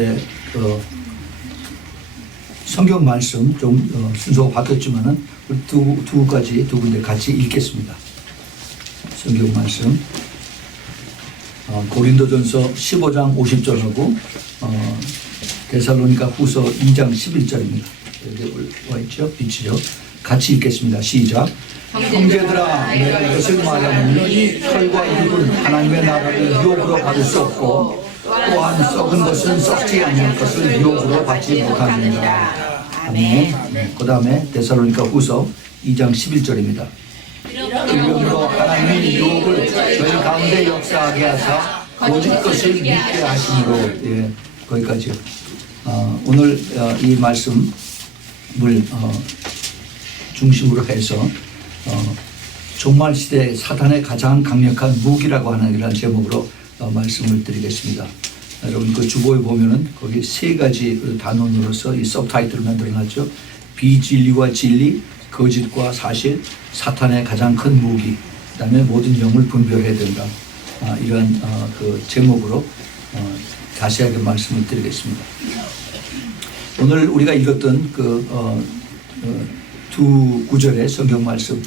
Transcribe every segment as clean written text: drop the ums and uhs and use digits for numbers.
앞에 성경 말씀 좀 순서가 바뀌었지만은 두 군데 같이 읽겠습니다. 성경 말씀 고린도전서 15장 50절하고 데살로니가 후서 2장 11절입니다. 여기 와 있죠? 빛이죠. 같이 읽겠습니다. 시작. 형제들아, 내가 이것을 말하노니 혈과 육은 하나님의 나라를 유혹으로 받을 수 없고 또한 썩은 것은 썩지 않는 것을 유혹으로 받지 못하느니라. 아멘. 그 다음에 데살로니가 후서 2장 11절입니다. 이러므로 하나님이 유혹을 저희 가운데 역사하게 하사 거짓 것을 믿게 하심으로. 거기까지요. 오늘 이 말씀을 중심으로 해서 종말 시대 사탄의 가장 강력한 무기라고 하는 이런 제목으로 말씀을 드리겠습니다. 여러분 그 주보에 보면은 거기 세 가지 단원으로서 이 서브타이틀을 만들어놨죠. 비진리와 진리, 거짓과 사실, 사탄의 가장 큰 무기, 그다음에 모든 영을 분별해야 된다. 이런 그 제목으로 자세하게 말씀을 드리겠습니다. 오늘 우리가 읽었던 두 구절의 성경 말씀,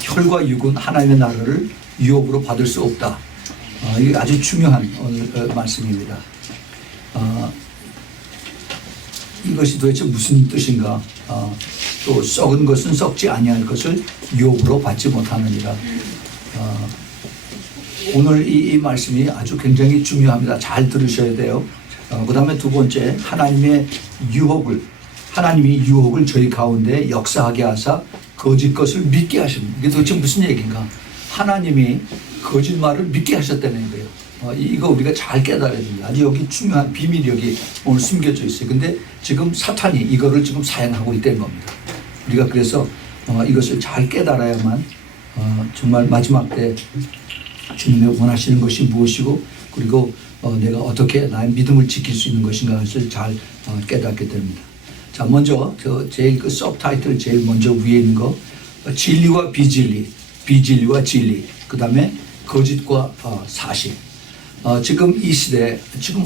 혈과 육은 하나님의 나라를 유혹으로 받을 수 없다. 이게 아주 중요한 오늘 말씀입니다. 이것이 도대체 무슨 뜻인가? 또 썩은 것은 썩지 아니할 것을 유혹으로 받지 못하느니라. 오늘 이 말씀이 아주 굉장히 중요합니다. 잘 들으셔야 돼요. 그 다음에 두 번째, 하나님이 유혹을 저희 가운데 역사하게 하사 거짓 것을 믿게 하십니다. 이게 도대체 무슨 얘기인가? 하나님이 거짓말을 믿게 하셨다는 거예요. 이거 우리가 잘 깨달아야 됩니다. 아주 여기 중요한 비밀이 여기 오늘 숨겨져 있어요. 근데 지금 사탄이 이거를 지금 사용하고 있다는 겁니다. 우리가 그래서 이것을 잘 깨달아야만 정말 마지막 때 주님이 원하시는 것이 무엇이고, 그리고 내가 어떻게 나의 믿음을 지킬 수 있는 것인가를 잘 깨닫게 됩니다. 자, 먼저 제일 그 서브타이틀 제일 먼저 위에 있는 거, 진리와 비진리, 비진리와 진리, 그 다음에 거짓과 사실. 지금 이 시대, 지금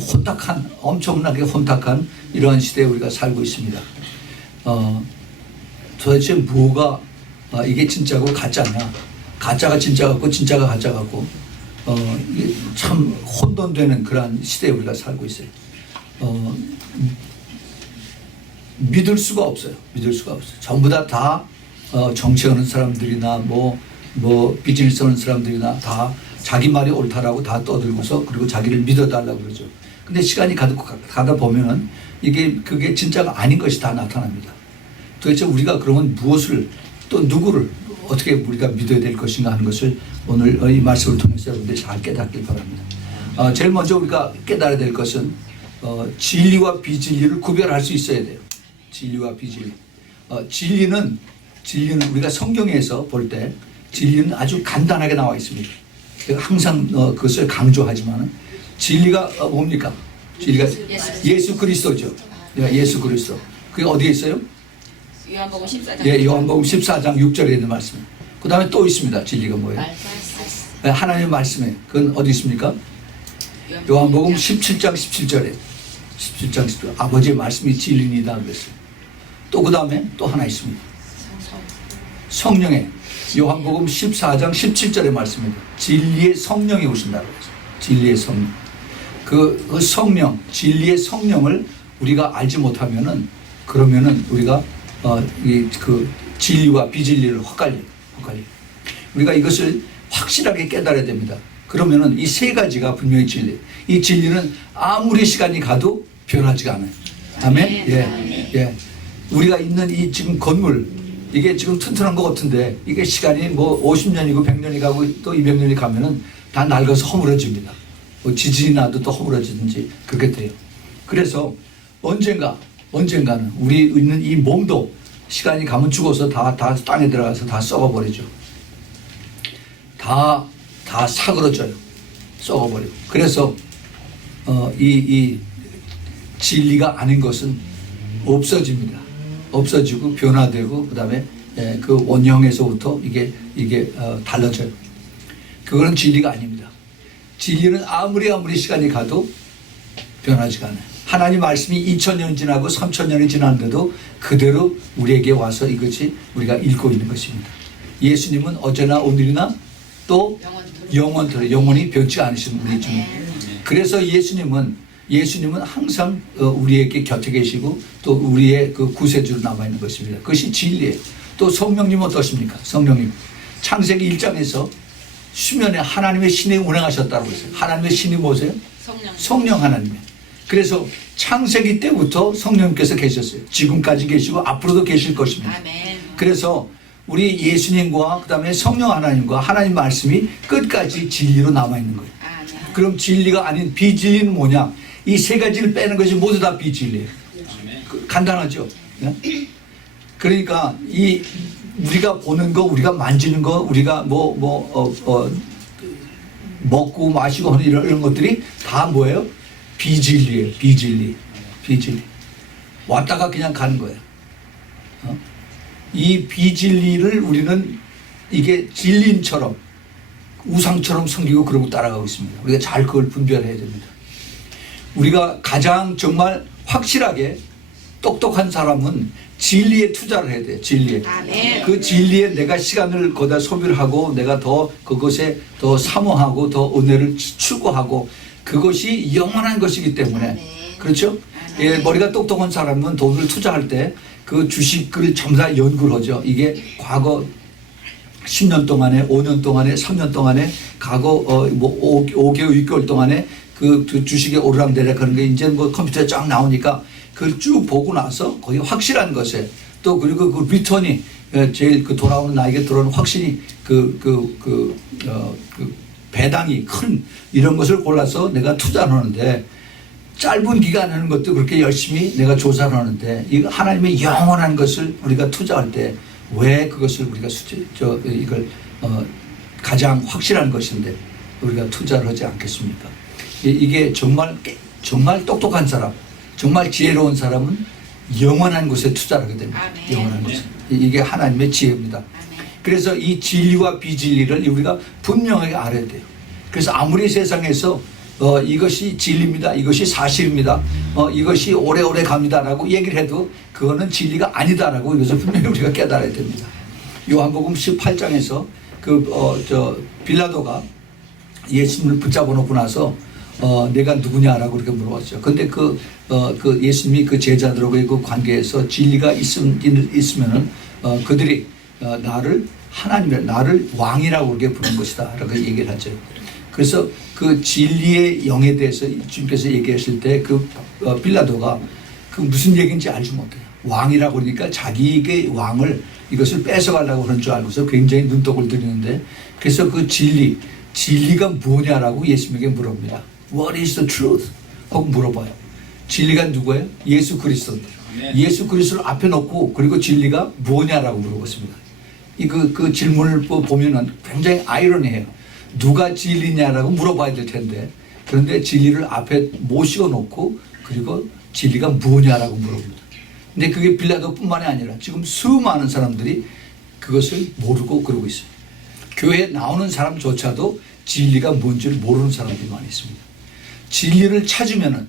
엄청나게 혼탁한 이러한 시대에 우리가 살고 있습니다. 도대체 뭐가 이게 진짜고 가짜냐? 가짜가 진짜 같고 진짜가 가짜 같고 참 혼돈되는 그러한 시대에 우리가 살고 있어요. 믿을 수가 없어요. 믿을 수가 없어요. 전부 다 정치하는 사람들이나 뭐 비즈니스 하는 사람들이나 다 자기 말이 옳다라고 다 떠들고서 그리고 자기를 믿어달라고 그러죠. 근데 시간이 가다 보면은 그게 진짜가 아닌 것이 다 나타납니다. 도대체 우리가 그러면 무엇을 또 누구를 어떻게 우리가 믿어야 될 것인가 하는 것을 오늘 이 말씀을 통해서 여러분들이 잘 깨닫길 바랍니다. 제일 먼저 우리가 깨달아야 될 것은 진리와 비진리를 구별할 수 있어야 돼요. 진리와 비진리. 진리는 우리가 성경에서 볼 때 진리는 아주 간단하게 나와 있습니다. 항상 그것을 강조하지만은 진리가 뭡니까? 진리가 예수 그리스도죠. 예수 그리스도. 그게 어디에 있어요? 요한복음 14장. 예, 요한복음 14장 6절에 있는 말씀. 그 다음에 또 있습니다. 진리가 뭐예요? 하나님의 말씀에. 그건 어디 있습니까? 요한복음 17장 17절에. 17장 17절. 아버지의 말씀이 진리니다 그랬어요. 또 그 다음에 또 하나 있습니다. 성령의. 요한복음 14장 17절의 말씀입니다. 진리의 성령이 오신다고 했어요. 진리의 성령. 그 성령, 진리의 성령을 우리가 알지 못하면은 그러면은 우리가 그 진리와 비진리를 헷갈려요. 우리가 이것을 확실하게 깨달아야 됩니다. 그러면은 이 세 가지가 분명히 진리. 이 진리는 아무리 시간이 가도 변하지가 않아요. 아멘? 예. 우리가 있는 이 지금 건물, 이게 지금 튼튼한 것 같은데 이게 시간이 뭐 50년이고 100년이 가고 또 200년이 가면은 다 낡아서 허물어집니다. 뭐 지진이 나도 또 허물어지든지 그렇게 돼요. 그래서 언젠가는 우리 있는 이 몸도 시간이 가면 죽어서 다 땅에 들어가서 다 썩어버리죠. 다 사그러져요. 썩어버리고. 그래서 이 진리가 아닌 것은 없어집니다. 없어지고 변화되고 그다음에 그 원형에서부터 이게 달라져요. 그거는 진리가 아닙니다. 진리는 아무리 시간이 가도 변하지가 않아요. 하나님 말씀이 2000년 지나고 3000년이 지났는데도 그대로 우리에게 와서 이것이 우리가 읽고 있는 것입니다. 예수님은 어제나 오늘이나 또 영원토록 영원히 변치 않으신 분이 줍니다. 그래서 예수님은 항상 우리에게 곁에 계시고 또 우리의 그 구세주로 남아있는 것입니다. 그것이 진리예요. 또 성령님은 어떠십니까? 성령님. 창세기 1장에서 수면에 하나님의 신이 운행하셨다고 했어요. 하나님의 신이 뭐세요? 성령 하나님이에요. 그래서 창세기 때부터 성령님께서 계셨어요. 지금까지 계시고 앞으로도 계실 것입니다. 아멘. 그래서 우리 예수님과 그다음에 성령 하나님과 하나님 말씀이 끝까지 진리로 남아있는 거예요. 아멘. 그럼 진리가 아닌 비진리는 뭐냐? 이 세 가지를 빼는 것이 모두 다 비진리예요. 간단하죠? 네? 그러니까 우리가 보는 거, 우리가 만지는 거, 우리가 먹고 마시고 하는 이런 것들이 다 뭐예요? 비진리예요. 비진리. 왔다가 그냥 가는 거예요. 이 비진리를 우리는 이게 진리인처럼 우상처럼 섬기고 그러고 따라가고 있습니다. 우리가 잘 그걸 분별해야 됩니다. 우리가 가장 정말 확실하게 똑똑한 사람은 진리에 투자를 해야 돼요. 진리에. 아멘. 그 진리에 내가 시간을 거기다 소비를 하고 내가 더 그것에 더 사모하고 더 은혜를 추구하고 그것이 영원한 것이기 때문에 아멘. 그렇죠? 예, 머리가 똑똑한 사람은 돈을 투자할 때 그 주식을 전부 다 연구를 하죠. 이게 과거 10년 동안에 5년 동안에 3년 동안에 과거 5개월 6개월 동안에 그 주식의 오르락내리락 하는 게 이제 뭐 컴퓨터에 쫙 나오니까 그걸 쭉 보고 나서 거의 확실한 것에 또 그리고 그 리턴이 제일 그 돌아오는 나에게 들어오는 확신이 그 배당이 큰 이런 것을 골라서 내가 투자를 하는데 짧은 기간 하는 것도 그렇게 열심히 내가 조사를 하는데 이 하나님의 영원한 것을 우리가 투자할 때 왜 그것을 우리가 이걸 가장 확실한 것인데 우리가 투자를 하지 않겠습니까? 이게 정말 똑똑한 사람, 정말 지혜로운 사람은 영원한 것에 투자를 하게 됩니다. 아멘. 영원한 것에. 이게 하나님의 지혜입니다. 아멘. 그래서 이 진리와 비진리를 우리가 분명하게 알아야 돼요. 그래서 아무리 세상에서 이것이 진리입니다. 이것이 사실입니다. 이것이 오래오래 갑니다라고 얘기를 해도 그거는 진리가 아니다라고 이것을 분명히 우리가 깨달아야 됩니다. 요한복음 18장에서 빌라도가 예수님을 붙잡아 놓고 나서 내가 누구냐라고 이렇게 물어봤죠. 근데 그 예수님이 그 제자들하고의 그 관계에서 진리가 있으면은 그들이 나를 왕이라고 그렇게 부르는 것이다. 라고 얘기를 하죠. 그래서 그 진리의 영에 대해서 주님께서 얘기하실 때 빌라도가 그 무슨 얘기인지 알지 못해요. 왕이라고 그러니까 자기의 왕을 이것을 뺏어가려고 그런 줄 알고서 굉장히 눈독을 들이는데 그래서 그 진리가 뭐냐라고 예수님에게 물어봅니다. What is the truth? 하고 물어봐요. 진리가 누구예요? 예수 그리스도인데. 예수 그리스도를 앞에 놓고 그리고 진리가 뭐냐라고 물어봤습니다. 그 질문을 보면은 굉장히 아이러니해요. 누가 진리냐라고 물어봐야 될 텐데 그런데 진리를 앞에 모시고 놓고 그리고 진리가 뭐냐라고 물어봅니다. 근데 그게 빌라도뿐만이 아니라 지금 수많은 사람들이 그것을 모르고 그러고 있어요. 교회에 나오는 사람조차도 진리가 뭔지를 모르는 사람들이 많이 있습니다. 진리를 찾으면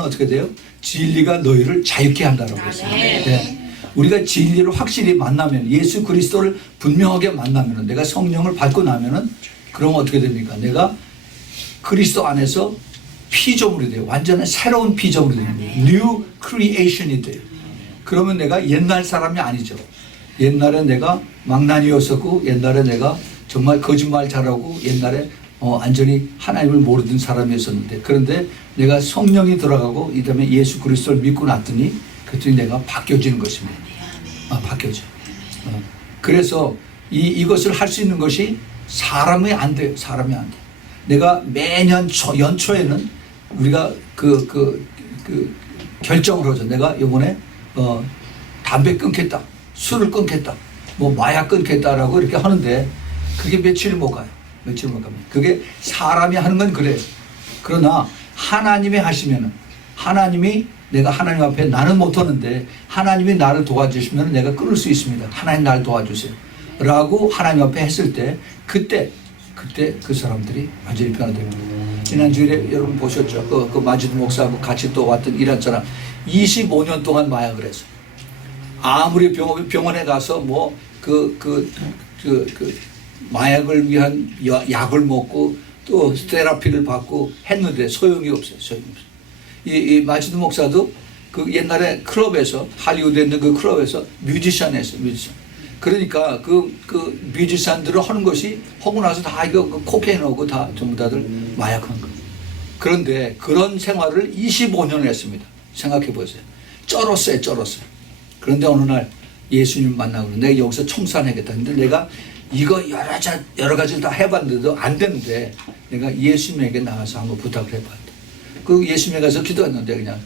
어떻게 돼요? 진리가 너희를 자유케 한다라고 했어요. 네. 우리가 진리를 확실히 만나면 예수 그리스도를 분명하게 만나면 내가 성령을 받고 나면은 그럼 어떻게 됩니까? 내가 그리스도 안에서 피조물이 돼요. 완전한 새로운 피조물이 됩니다. New creation이 돼요. 그러면 내가 옛날 사람이 아니죠. 옛날에 내가 망나니였었고 옛날에 내가 정말 거짓말 잘하고 옛날에 완전히 하나님을 모르던 사람이었었는데 그런데 내가 성령이 들어가고 이 다음에 예수 그리스도를 믿고 났더니 그랬더니 내가 바뀌어지는 것입니다. 바뀌어져. 그래서 이것을 할 수 있는 것이 사람이 안 돼요. 사람이 안 돼. 내가 매년 연초에는 우리가 결정을 하죠. 내가 이번에 담배 끊겠다, 술을 끊겠다, 뭐 마약 끊겠다라고 이렇게 하는데 그게 며칠 못 가요. 며칠 못 갑니다. 그게 사람이 하는 건 그래요. 그러나 하나님이 하시면은 하나님이 내가 하나님 앞에 나는 못하는데 하나님이 나를 도와주시면 내가 끊을 수 있습니다. 하나님 나를 도와주세요. 라고 하나님 앞에 했을 때 그때 그 사람들이 완전히 변화됩니다. 지난주에 여러분 보셨죠? 그 마지도 목사하고 같이 또 왔던 이란 사람 25년 동안 마약을 했어요. 아무리 병원에 가서 뭐 마약을 위한 약을 먹고 또 테라피를 받고 했는데 소용이 없어요. 소용이 없어요. 이 마지도 목사도 그 옛날에 클럽에서 할리우드에 있는 그 클럽에서 뮤지션 했어요. 뮤지션. 그러니까 그 뮤지션들을 하는 것이 하고 나서 다 이거 코케인하고 다 전부 다들 마약한 거예요. 그런데 그런 생활을 25년을 했습니다. 생각해 보세요. 쩔었어요. 그런데 어느 날 예수님 만나고 내가 여기서 청산하겠다. 근데 내가 이거 여러 가지를 다 해봤는데도 안 되는데 내가 예수님에게 나가서 한번 부탁을 해봤다. 그 예수님에 가서 기도했는데 그냥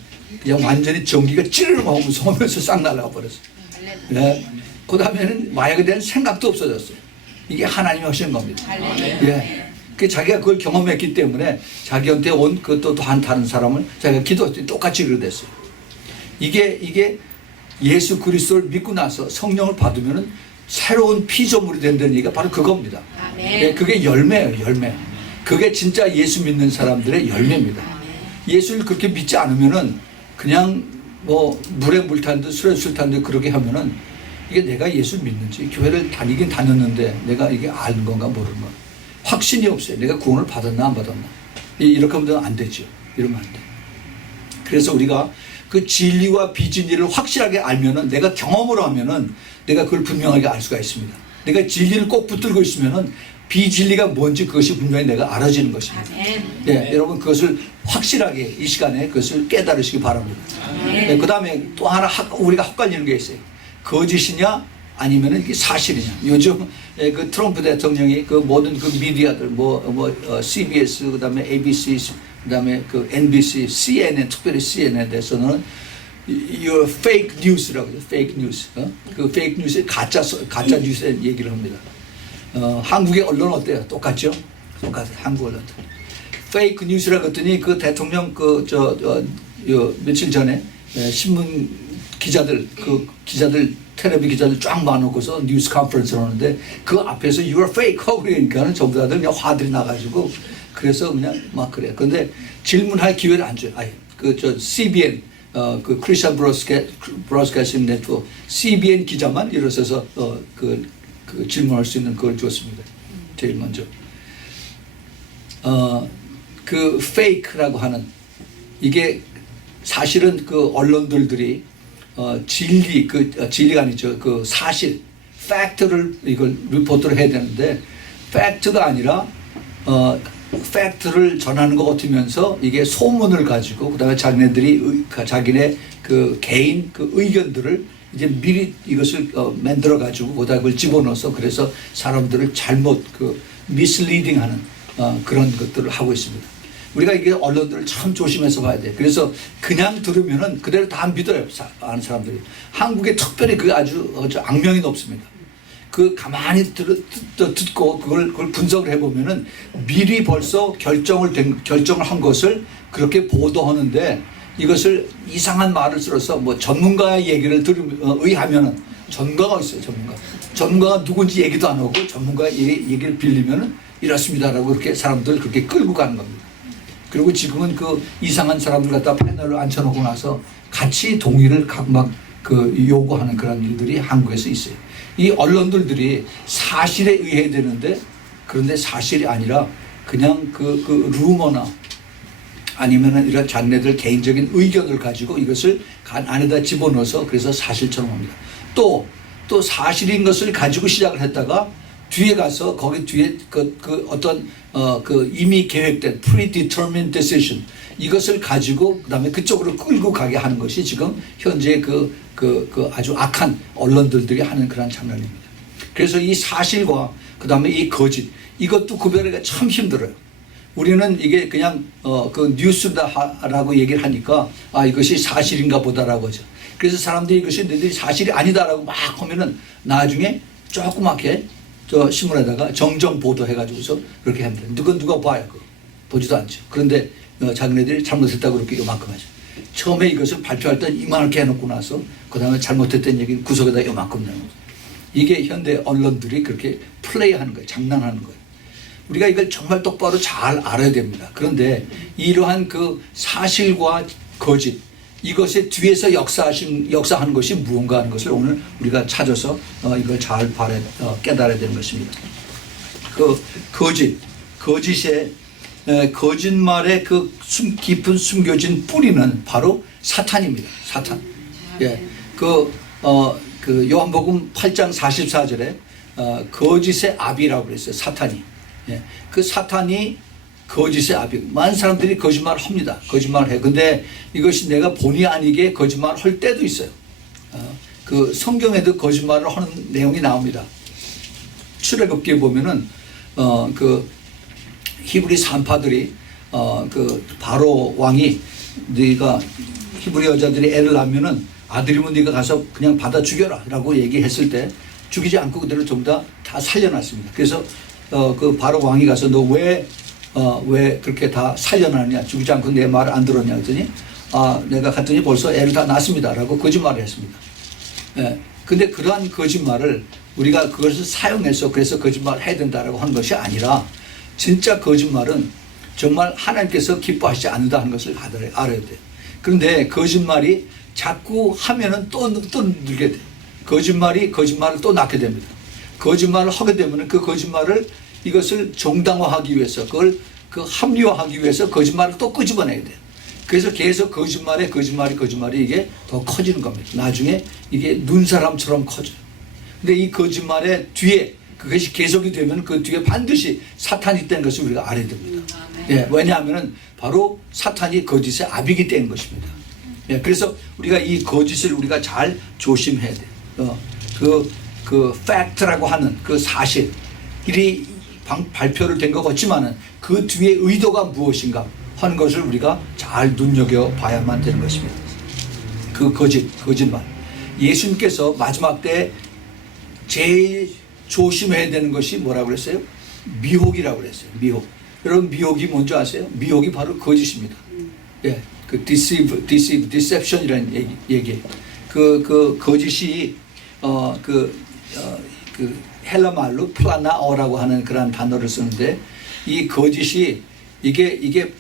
완전히 전기가 찌르르 오면서 싹 날아가 버렸어요. 네. 그 다음에는 마약에 대한 생각도 없어졌어요. 이게 하나님이 하신 겁니다. 예. 그 자기가 그걸 경험했기 때문에 자기한테 온 그 또 다른 사람을 자기가 기도했더니 똑같이 그렇게 됐어요. 이게 예수 그리스도를 믿고 나서 성령을 받으면은 새로운 피조물이 된다는 얘기가 바로 그겁니다. 예, 그게 열매예요, 열매. 그게 진짜 예수 믿는 사람들의 열매입니다. 예수를 그렇게 믿지 않으면은 그냥 뭐 물에 물 탄 듯 술에 술 탄 듯 그렇게 하면은 이게 내가 예수를 믿는지 교회를 다니긴 다녔는데 내가 이게 아는 건가 모르는 건가 확신이 없어요. 내가 구원을 받았나 안 받았나 이렇게 하면 안 되죠. 이러면 안 돼. 그래서 우리가 그 진리와 비진리를 확실하게 알면은 내가 경험으로 하면은 내가 그걸 분명하게 알 수가 있습니다. 내가 진리를 꼭 붙들고 있으면은 비진리가 뭔지 그것이 분명히 내가 알아지는 것입니다. 예, 여러분 그것을 확실하게 이 시간에 그것을 깨달으시기 바랍니다. 예, 그 다음에 또 하나 우리가 헷갈리는 게 있어요. 거짓이냐 아니면은 이게 사실이냐. 요즘 그 트럼프 대통령이 그 모든 그 미디어들 CBS 그다음에 ABC 그다음에 그 NBC, CNN 특별히 CNN에 대해서는 your fake news라고 해요. fake news. 그 fake news에 가짜 뉴스에 얘기를 합니다. 한국의 언론 어때요? 똑같죠? 똑같아요. 한국 언론. fake news라고 했더니 그 대통령 며칠 전에 신문 기자들 텔레비 기자들 쫙 모아놓고서 뉴스 컨퍼런스를 하는데 그 앞에서 you are fake 하고 그러니까는 전부 다들 그냥 화들이 나가지고 그래서 그냥 막 그래요. 근데 질문할 기회를 안 줘요. CBN 그 크리스천 브로드캐스팅 네트워크 CBN 기자만 일어서서 그 질문할 수 있는 그걸 줬습니다. 제일 먼저 그 페이크라고 하는 이게 사실은 그 언론들이 진리가 아니죠. 그 사실, 팩트를 이걸 리포트를 해야 되는데, 팩트가 아니라, 팩트를 전하는 것 같으면서 이게 소문을 가지고, 그 다음에 자기네 그 개인 그 의견들을 이제 미리 이것을 만들어가지고, 거기다 그걸 집어넣어서 그래서 사람들을 잘못 미슬리딩 하는 그런 것들을 하고 있습니다. 우리가 이게 언론들을 참 조심해서 봐야 돼. 그래서 그냥 들으면은 그대로 다 믿어요. 아는 사람들이. 한국에 특별히 그 아주 악명이 높습니다. 그 가만히 듣고 그걸 분석을 해보면은 미리 벌써 결정을 한 것을 그렇게 보도하는데 이것을 이상한 말을 쓸어서 뭐 전문가의 얘기를 의하면은 전문가가 있어요. 전문가가 누군지 얘기도 안 하고 전문가의 얘기를 빌리면은 이렇습니다라고 그렇게 사람들 그렇게 끌고 가는 겁니다. 그리고 지금은 그 이상한 사람들 갖다 패널로 앉혀놓고 나서 같이 동의를 요구하는 그런 일들이 한국에서 있어요. 이 언론들이 사실에 의해야 되는데 그런데 사실이 아니라 그냥 그 루머나 아니면은 이런 자기네들 개인적인 의견을 가지고 이것을 안에다 집어넣어서 그래서 사실처럼 합니다. 또 사실인 것을 가지고 시작을 했다가 뒤에 가서 거기 뒤에 어떤 이미 계획된 predetermined decision 이것을 가지고 그다음에 그쪽으로 끌고 가게 하는 것이 지금 현재 아주 악한 언론들이 하는 그런 장면입니다. 그래서 이 사실과 그다음에 이 거짓 이것도 구별하기가 참 힘들어요. 우리는 이게 그냥 그 뉴스다라고 얘기를 하니까 이것이 사실인가 보다라고 하죠. 그래서 사람들이 이것이 너희들이 사실이 아니다라고 막 하면은 나중에 조그맣게 신문에다가 정정 보도해가지고서 그렇게 합니다. 누가 봐요. 보지도 않죠. 그런데 자기네들이 잘못했다고 그렇게 요만큼 하죠. 처음에 이것을 발표할 때 이만하게 해놓고 나서 그 다음에 잘못했다는 얘기는 구석에다 요만큼 내는 거죠. 이게 현대 언론들이 그렇게 플레이하는 거예요. 장난하는 거예요. 우리가 이걸 정말 똑바로 잘 알아야 됩니다. 그런데 이러한 그 사실과 거짓, 이것의 뒤에서 역사하는 것이 무언가 하는 것을 오늘 우리가 찾아서 이걸 잘 깨달아야 되는 것입니다. 그 거짓의 거짓말의 그 깊은 숨겨진 뿌리는 바로 사탄입니다. 사탄. 예. 그 요한복음 8장 44절에 거짓의 아비라고 그랬어요. 사탄이. 예. 그 사탄이 거짓의 아비. 많은 사람들이 거짓말을 합니다. 거짓말을 해. 근데 이것이 내가 본의 아니게 거짓말을 할 때도 있어요. 그 성경에도 거짓말을 하는 내용이 나옵니다. 출애굽기에 보면은 그 히브리 산파들이 그 바로 왕이 네가 히브리 여자들이 애를 낳으면은 아들이면 네가 가서 그냥 받아 죽여라라고 얘기했을 때 죽이지 않고 그대로 전부 다 살려놨습니다. 그래서 그 바로 왕이 가서 너 왜 그렇게 다 살려놨냐, 죽이지 않고 내 말을 안 들었냐 했더니 내가 갔더니 벌써 애를 다 낳았습니다라고 거짓말을 했습니다. 예. 근데 그러한 거짓말을 우리가 그것을 사용해서 그래서 거짓말을 해야 된다라고 하는 것이 아니라 진짜 거짓말은 정말 하나님께서 기뻐하시지 않는다 하는 것을 알아야 돼요. 그런데 거짓말이 자꾸 하면은 또 늘게 돼요. 거짓말을 또 낳게 됩니다. 거짓말을 하게 되면 그 거짓말을 이것을 정당화하기 위해서 그걸 합리화하기 위해서 거짓말을 또 끄집어내야 돼요. 그래서 계속 거짓말이 이게 더 커지는 겁니다. 나중에 이게 눈사람처럼 커져요. 근데 이 거짓말의 뒤에 그것이 계속이 되면 그 뒤에 반드시 사탄이 있다는 것을 우리가 알아야 됩니다. 예, 왜냐하면 바로 사탄이 거짓의 아비이기 때문인 것입니다. 예, 그래서 우리가 이 거짓을 우리가 잘 조심해야 돼요. 그 팩트라고 하는 그 사실, 일이 발표를 된 것 같지만은 그 뒤에 의도가 무엇인가 하는 것을 우리가 잘 눈여겨봐야만 되는 것입니다. 그 거짓말. 예수님께서 마지막 때 제일 조심해야 되는 것이 뭐라고 그랬어요? 미혹이라고 그랬어요. 미혹. 여러분 미혹이 뭔지 아세요? 미혹이 바로 거짓입니다. 예, 그 deception이라는 얘기. 그 거짓이 그 헬라 말로 플라나어라고 하는 그런 단어를 쓰는데 이 거짓이 이게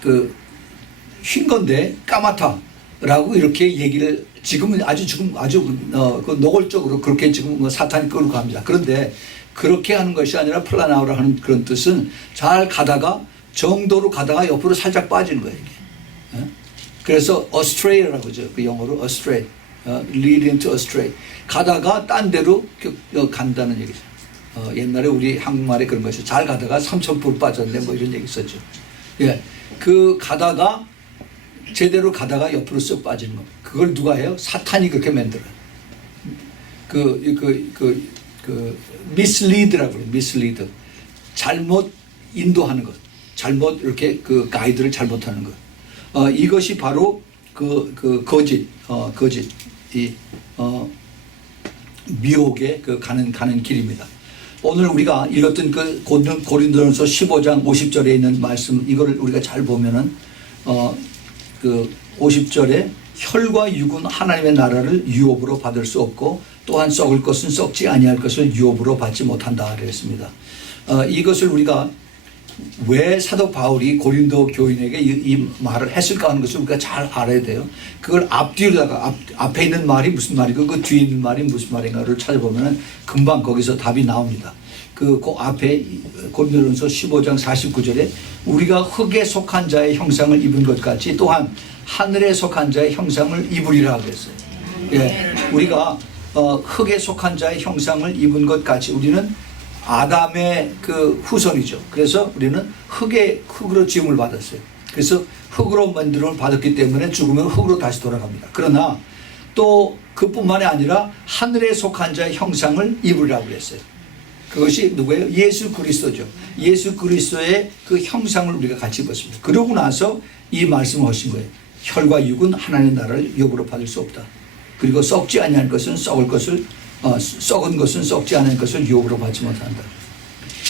그 흰 건데 까맣다라고 이렇게 얘기를 지금은 아주 그 노골적으로 그렇게 지금 사탄이 끌고 갑니다. 그런데 그렇게 하는 것이 아니라 플라나오라 하는 그런 뜻은 잘 가다가 정도로 가다가 옆으로 살짝 빠지는 거예요. 이게. 그래서 astray라고 하죠. 그 영어로 astray, lead into astray. 가다가 딴 데로 간다는 얘기죠. 옛날에 우리 한국말에 그런 것이 잘 가다가 삼천포로 빠졌네 뭐 이런 얘기 있었죠. 예, 그 가다가 제대로 가다가 옆으로 쓱 빠지는 거. 그걸 누가 해요? 사탄이 그렇게 만들어요. mislead라고 그래요. mislead. 잘못 인도하는 것. 잘못 이렇게 그 가이드를 잘못하는 것. 이것이 바로 거짓. 미혹에 가는 길입니다. 오늘 우리가 읽었던 그 고린도전서 15장 50절에 있는 말씀, 이거를 우리가 잘 보면은 그 50절에 혈과 육은 하나님의 나라를 유업으로 받을 수 없고 또한 썩을 것은 썩지 아니할 것을 유업으로 받지 못한다 그랬습니다. 이것을 우리가 왜 사도 바울이 고린도 교인에게 이 말을 했을까 하는 것을 우리가 잘 알아야 돼요. 그걸 앞뒤로다가 앞에 있는 말이 무슨 말이고 그 뒤에 있는 말이 무슨 말인가를 찾아보면 금방 거기서 답이 나옵니다. 그 앞에 고린도전서 15장 49절에 우리가 흙에 속한 자의 형상을 입은 것 같이 또한 하늘에 속한 자의 형상을 입으리라 그랬어요. 예, 우리가 흙에 속한 자의 형상을 입은 것 같이 우리는 아담의 그 후손이죠. 그래서 우리는 흙으로 지음을 받았어요. 그래서 흙으로 만들음을 받았기 때문에 죽으면 흙으로 다시 돌아갑니다. 그러나 또 그뿐만이 아니라 하늘에 속한 자의 형상을 입으리라고 그랬어요. 그것이 누구예요? 예수 그리스도죠. 예수 그리스도의 그 형상을 우리가 같이 입었습니다. 그러고 나서 이 말씀을 하신 거예요. 혈과 육은 하나님의 나라를 유업으로 받을 수 없다. 그리고 썩지 아니할 것은 썩은 것은 썩지 않을 것을 유업으로 받지 못한다.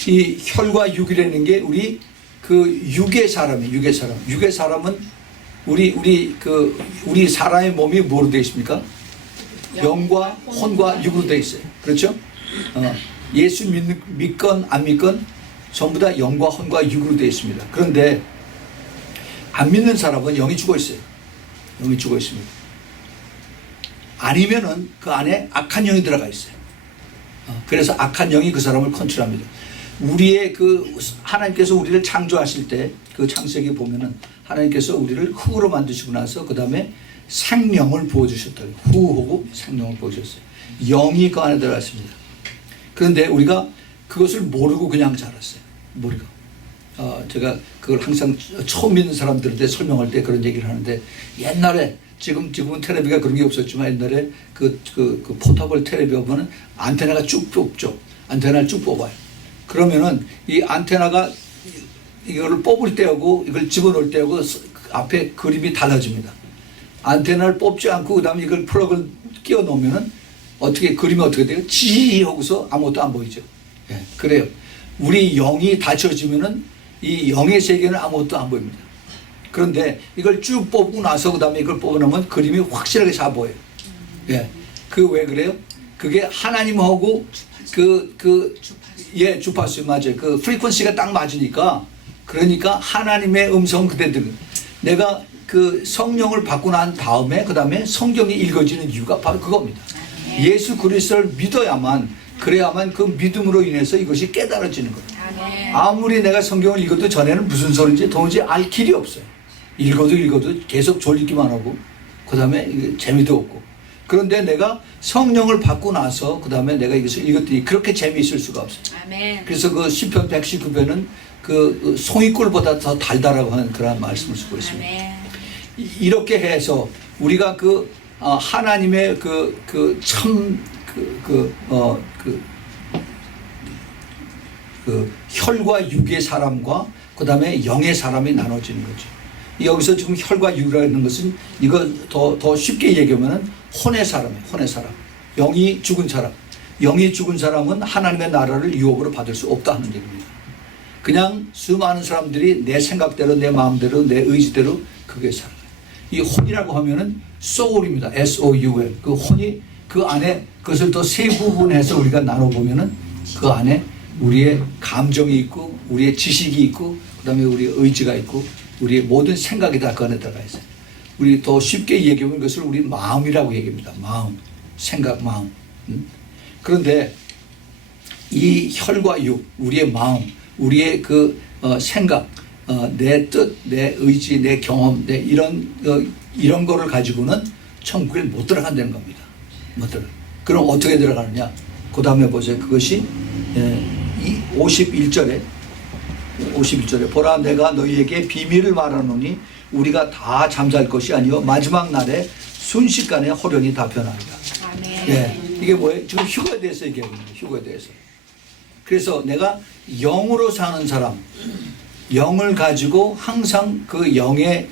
이 혈과 육이라는 게 우리 그 육의 사람이에요. 육의 사람은 우리 사람의 몸이 뭐로 되어 있습니까? 영과 혼과 육으로 되어 있어요. 그렇죠? 예수 믿건 안 믿건 전부 다 영과 혼과 육으로 되어 있습니다. 그런데 안 믿는 사람은 영이 죽어 있어요. 영이 죽어 있습니다. 아니면은 그 안에 악한 영이 들어가 있어요. 그래서 악한 영이 그 사람을 컨트롤합니다. 우리의 하나님께서 우리를 창조하실 때 그 창세기 보면은 하나님께서 우리를 흙으로 만드시고 나서 그 다음에 생명을 부어주셨더니 후하고 생명을 부어주셨어요. 영이 그 안에 들어갔습니다. 그런데 우리가 그것을 모르고 그냥 자랐어요. 모르고. 제가 그걸 항상 처음 믿는 사람들한테 설명할 때 그런 얘기를 하는데, 옛날에 지금은 텔레비가 그런 게 없었지만 옛날에 그 포터블 텔레비 보면은 안테나가 쭉 뽑죠. 안테나를 쭉 뽑아요. 그러면은 이 안테나가 이거를 뽑을 때하고 이걸 집어넣을 때하고 앞에 그림이 달라집니다. 안테나를 뽑지 않고 그다음에 이걸 플러그를 끼워 놓으면은 그림이 어떻게 돼요? 지 하고서 아무것도 안 보이죠. 예, 그래요. 우리 영이 닫혀지면은 이 영의 세계는 아무것도 안 보입니다. 그런데 이걸 쭉 뽑고 나서 그다음에 이걸 뽑아놓으면 그림이 확실하게 잘 보여요. 예, 왜 그래요? 그게 하나님하고 주파수 맞아요. 그 프리퀀시가 딱 맞으니까, 그러니까 하나님의 음성 그대로. 내가 그 성령을 받고 난 다음에 그 다음에 성경이 읽어지는 이유가 바로 그겁니다. 예수 그리스도를 믿어야만, 그래야만 그 믿음으로 인해서 이것이 깨달아지는 거예요. 아무리 내가 성경을 읽어도 전에는 무슨 소리인지 도무지 알 길이 없어요. 읽어도 계속 졸리기만 하고 그 다음에 재미도 없고. 그런데 내가 성령을 받고 나서 그 다음에 내가 이것을 읽었더니 그렇게 재미있을 수가 없어요. 그래서 그 시편 119편은 그 송이꿀보다 더 달달하고 하는 그런 말씀을 쓰고 있습니다. 이렇게 해서 우리가 하나님의 혈과 육의 사람과 그 다음에 영의 사람이 나눠지는 거죠. 여기서 지금 혈과 육이라는 것은 이거 더 쉽게 얘기하면은 혼의 사람이에요. 혼의 사람. 영이 죽은 사람. 영이 죽은 사람은 하나님의 나라를 유업으로 받을 수 없다 하는 얘기입니다. 그냥 수많은 사람들이 내 생각대로, 내 마음대로, 내 의지대로 그게 살아요. 이 혼이라고 하면은 soul입니다. S-O-U-L. 그 혼이 그 안에 그것을 더 세 부분해서 우리가 나눠보면은 그 안에 우리의 감정이 있고, 우리의 지식이 있고, 그 다음에 우리의 의지가 있고, 우리의 모든 생각이 다 그 안에 들어가 있어요. 우리 더 쉽게 얘기하면 그것을 우리 마음이라고 얘기합니다. 마음, 생각, 마음. 그런데 이 혈과 육, 우리의 마음, 우리의 생각, 내 뜻, 내 의지, 내 경험, 이런 거를 가지고는 천국에 못 들어간다는 겁니다. 못 들어. 그럼 어떻게 들어가느냐? 그 다음에 보세요. 그것이 51절에 보라, 내가 너희에게 비밀을 말하노니 우리가 다 잠잘 것이 아니요 마지막 날에 순식간에 호련히 다 변합니다. 예, 이게 뭐예요? 지금 휴거에 대해서 얘기합니다. 휴거에 대해서. 그래서 내가 영으로 사는 사람, 영을 가지고 항상 그 영에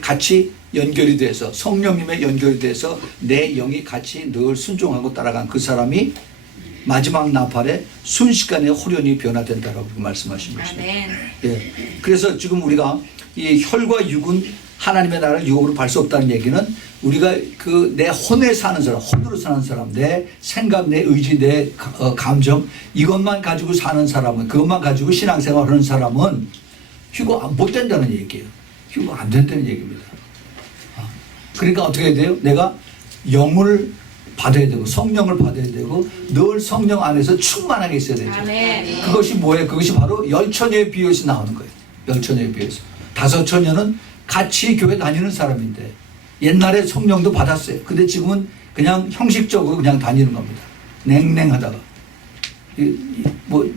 같이 연결이 돼서, 성령님의 연결이 돼서 내 영이 같이 늘 순종하고 따라간 그 사람이 마지막 나팔에 순식간에 호련히 변화된다라고 말씀하신 것입니다. 예. 그래서 지금 우리가 이 혈과 육은 하나님의 나라를 유업으로 받을 수 없다는 얘기는, 우리가 내 혼에 사는 사람, 혼으로 사는 사람, 내 생각, 내 의지, 내 감정, 이것만 가지고 사는 사람은, 그것만 가지고 신앙생활 하는 사람은 휴거 못 된다는 얘기예요. 휴거 안 된다는 얘기입니다. 그러니까 어떻게 해야 돼요? 내가 영을 받아야 되고 성령을 받아야 되고 늘 성령 안에서 충만하게 있어야 되죠. 그것이 뭐예요? 그것이 바로 열처녀의 비유에서 나오는 거예요. 열처녀의 비유에서. 다섯 처녀는 같이 교회 다니는 사람인데 옛날에 성령도 받았어요. 근데 지금은 그냥 형식적으로 그냥 다니는 겁니다. 냉랭하다가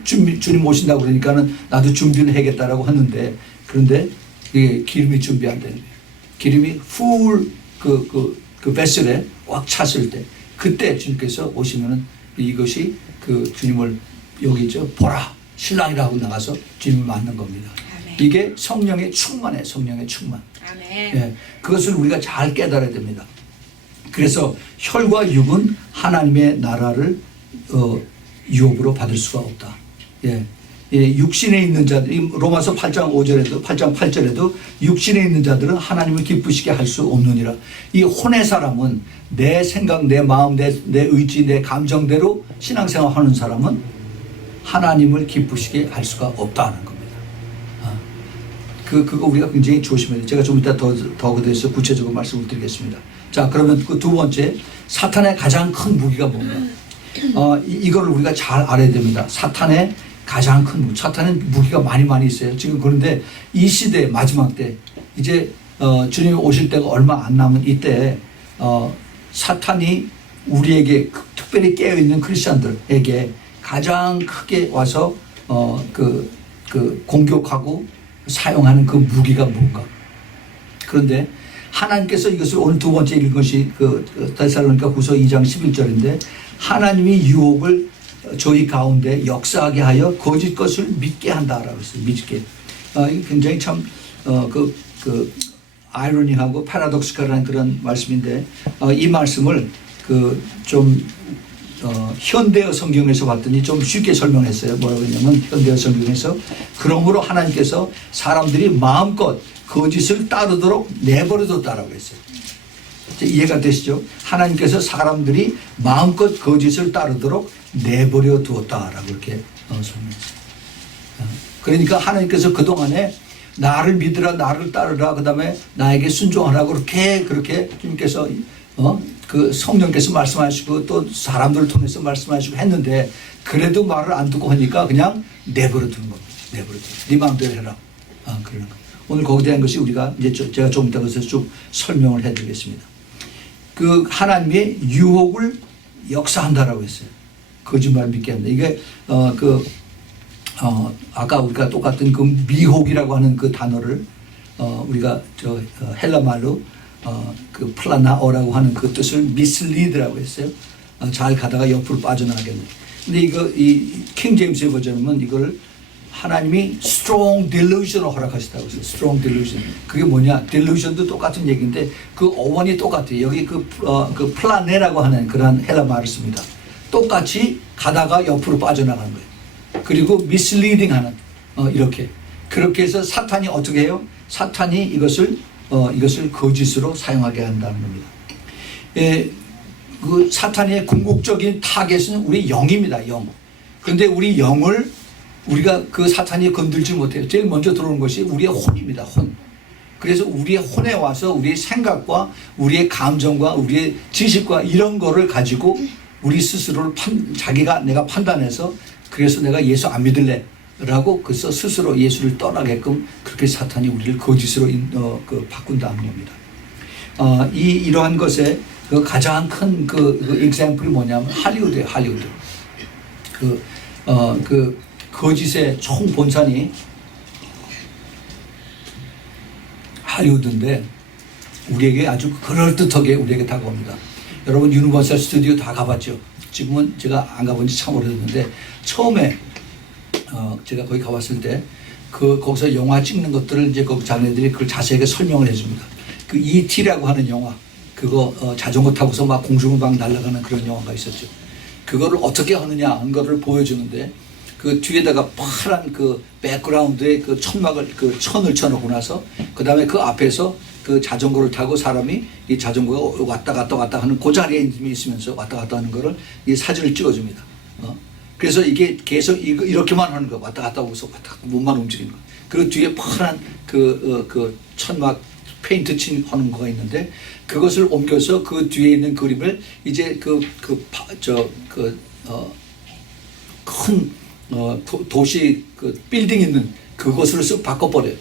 주님 오신다고 그러니까는 나도 준비는 해야겠다라고 하는데, 그런데 이게 기름이 준비 안 되는 거예요. 기름이 그 베슬에 꽉 찼을 때, 그때 주님께서 오시면은 이것이 주님을 여기 보라 신랑이라고 나가서 주님을 만난 겁니다. 이게 성령의 충만이에요. 성령의 충만. 예, 그것을 우리가 잘 깨달아야 됩니다. 그래서 혈과 육은 하나님의 나라를 유업으로 받을 수가 없다. 예. 육신에 있는 자들, 로마서 8장 8절에도 육신에 있는 자들은 하나님을 기쁘시게 할 수 없느니라. 이 혼의 사람은 내 생각, 내 마음, 내 의지, 내 감정대로 신앙생활 하는 사람은 하나님을 기쁘시게 할 수가 없다는 겁니다. 그거 우리가 굉장히 조심해야 돼요. 제가 좀 이따 더 그대해서 구체적으로 말씀을 드리겠습니다. 자, 그러면 그 두 번째, 사탄의 가장 큰 무기가 뭔가? 이거를 우리가 잘 알아야 됩니다. 사탄의 가장 큰 무기. 사탄은 무기가 많이 있어요. 지금 그런데 이 시대 마지막 때 이제 주님이 오실 때가 얼마 안 남은 이때 사탄이 우리에게 특별히 깨어있는 크리스천들에게 가장 크게 와서 공격하고 사용하는 그 무기가 뭔가. 그런데 하나님께서 이것을 오늘 두 번째 읽은 것이 데살로니가 후서 2장 11절인데 하나님이 유혹을 저희 가운데 역사하게 하여 거짓 것을 믿게 한다라고 했어요. 믿게. 굉장히 참 아이러니하고 패러독스컬한 그런 말씀인데 이 말씀을 현대어 성경에서 봤더니 좀 쉽게 설명했어요. 뭐라고 했냐면 현대어 성경에서 그러므로 하나님께서 사람들이 마음껏 거짓을 따르도록 내버려뒀다라고 했어요. 이해가 되시죠? 하나님께서 사람들이 마음껏 거짓을 따르도록 내버려 두었다라고 이렇게 설명했어요. 그러니까 하나님께서 그동안에 나를 믿으라, 나를 따르라, 그 다음에 나에게 순종하라고 그렇게 주님께서 그 성령께서 말씀하시고 또 사람들을 통해서 말씀하시고 했는데 그래도 말을 안 듣고 하니까 그냥 내버려 두는 겁니다. 내버려 두는. 네 마음대로 해라. 그러는 거예요. 오늘 거기에 대한 것이 우리가 이제 제가 조금 이따 그래서 쭉 설명을 해드리겠습니다. 그 하나님의 유혹을 역사한다라고 했어요. 거짓말 믿게 한다. 이게 아까 우리가 똑같은 그 미혹이라고 하는 그 단어를 우리가 헬라 말로 그 플라나어라고 하는 그 뜻을 mislead라고 했어요. 잘 가다가 옆으로 빠져나가겠네. 근데 이 킹 제임스의 버전은 이걸 하나님이 strong delusion을 허락하셨다고 했어요. strong delusion. 그게 뭐냐? delusion도 똑같은 얘기인데 그 어원이 똑같아요. 여기 그 플라네라고 하는 그런 헬라 말을 씁니다. 똑같이 가다가 옆으로 빠져나가는 거예요. 그리고 misleading 하는 이렇게. 그렇게 해서 사탄이 어떻게 해요? 사탄이 이것을 거짓으로 사용하게 한다는 겁니다. 그 사탄의 궁극적인 타겟은 우리 영입니다. 영. 그런데 우리 영을 우리가 그 사탄이 건들지 못해요. 제일 먼저 들어오는 것이 우리의 혼입니다. 혼. 그래서 우리의 혼에 와서 우리의 생각과 우리의 감정과 우리의 지식과 이런 거를 가지고 우리 스스로를 내가 판단해서 그래서 내가 예수 안 믿을래 라고 그래서 스스로 예수를 떠나게끔 그렇게 사탄이 우리를 거짓으로 바꾼다는 겁니다. 이러한 것에 그 가장 큰 example이 뭐냐면 할리우드예요. 할리우드. 거짓의 총본산이 할리우드인데 우리에게 아주 그럴듯하게 우리에게 다가옵니다. 여러분 유니버설 스튜디오 다 가봤죠? 지금은 제가 안 가본 지 참 오래됐는데 처음에 제가 거기 가봤을 때 거기서 영화 찍는 것들을 이제 그 자네들이 그걸 자세하게 설명을 해줍니다. 그 E.T.라고 하는 영화 그거 자전거 타고서 막 공중을 막 날아가는 그런 영화가 있었죠. 그거를 어떻게 하느냐 하는 거를 보여주는데 그 뒤에다가 파란 그 백그라운드에 그 천을 쳐놓고 나서 그 다음에 그 앞에서 그 자전거를 타고 사람이 이 자전거가 왔다 갔다 하는 그 자리에 있으면서 왔다 갔다 하는 거를 이 사진을 찍어줍니다. 그래서 이게 계속 이렇게만 하는 거야. 왔다 갔다 하고서 왔다 갔다 몸만 움직이는 거야. 그리고 뒤에 파란 천막 페인트 친 하는 거가 있는데 그것을 옮겨서 그 뒤에 있는 그림을 이제 큰 도시 빌딩 있는 그것으로 쓱 바꿔버려요.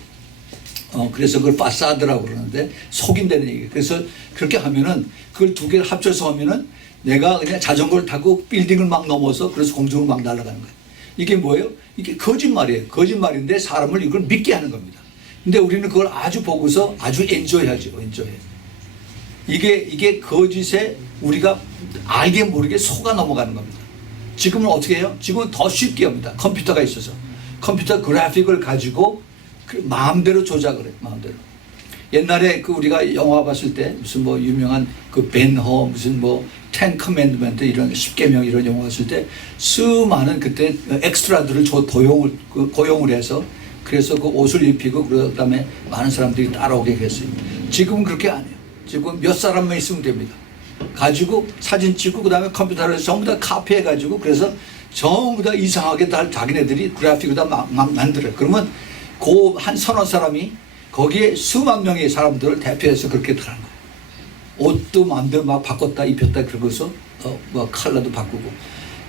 그래서 그걸 파사드라고 그러는데 속인다는 얘기예요. 그래서 그렇게 하면은 그걸 두 개를 합쳐서 하면은 내가 그냥 자전거를 타고 빌딩을 막 넘어서 그래서 공중을 막 날아가는 거예요. 이게 뭐예요? 이게 거짓말이에요. 거짓말인데 사람을 이걸 믿게 하는 겁니다. 근데 우리는 그걸 아주 보고서 아주 엔조이하죠. 엔조이. 이게 거짓에 우리가 알게 모르게 속아 넘어가는 겁니다. 지금은 어떻게 해요? 지금은 더 쉽게 합니다. 컴퓨터가 있어서. 컴퓨터 그래픽을 가지고 마음대로 조작을 해요. 마음대로. 옛날에 우리가 영화 봤을 때 무슨 유명한 벤허 무슨 텐 커맨드먼트 이런 10계명 이런 영화 봤을 때 수많은 그때 엑스트라들을 고용을 해서 그래서 그 옷을 입히고 그다음에 많은 사람들이 따라오게 했어요. 지금은 그렇게 안 해요. 지금 몇 사람만 있으면 됩니다. 가지고 사진 찍고 그다음에 컴퓨터를 전부 다 카피해 가지고 그래서 전부 다 이상하게 다 자기네들이 그래픽을 다 막 만들어요. 그러면 그 한 서너 사람이 거기에 수만 명의 사람들을 대표해서 그렇게 들어간 거예요. 옷도 마음대로 막 바꿨다 입혔다 그러고서 뭐 컬러도 바꾸고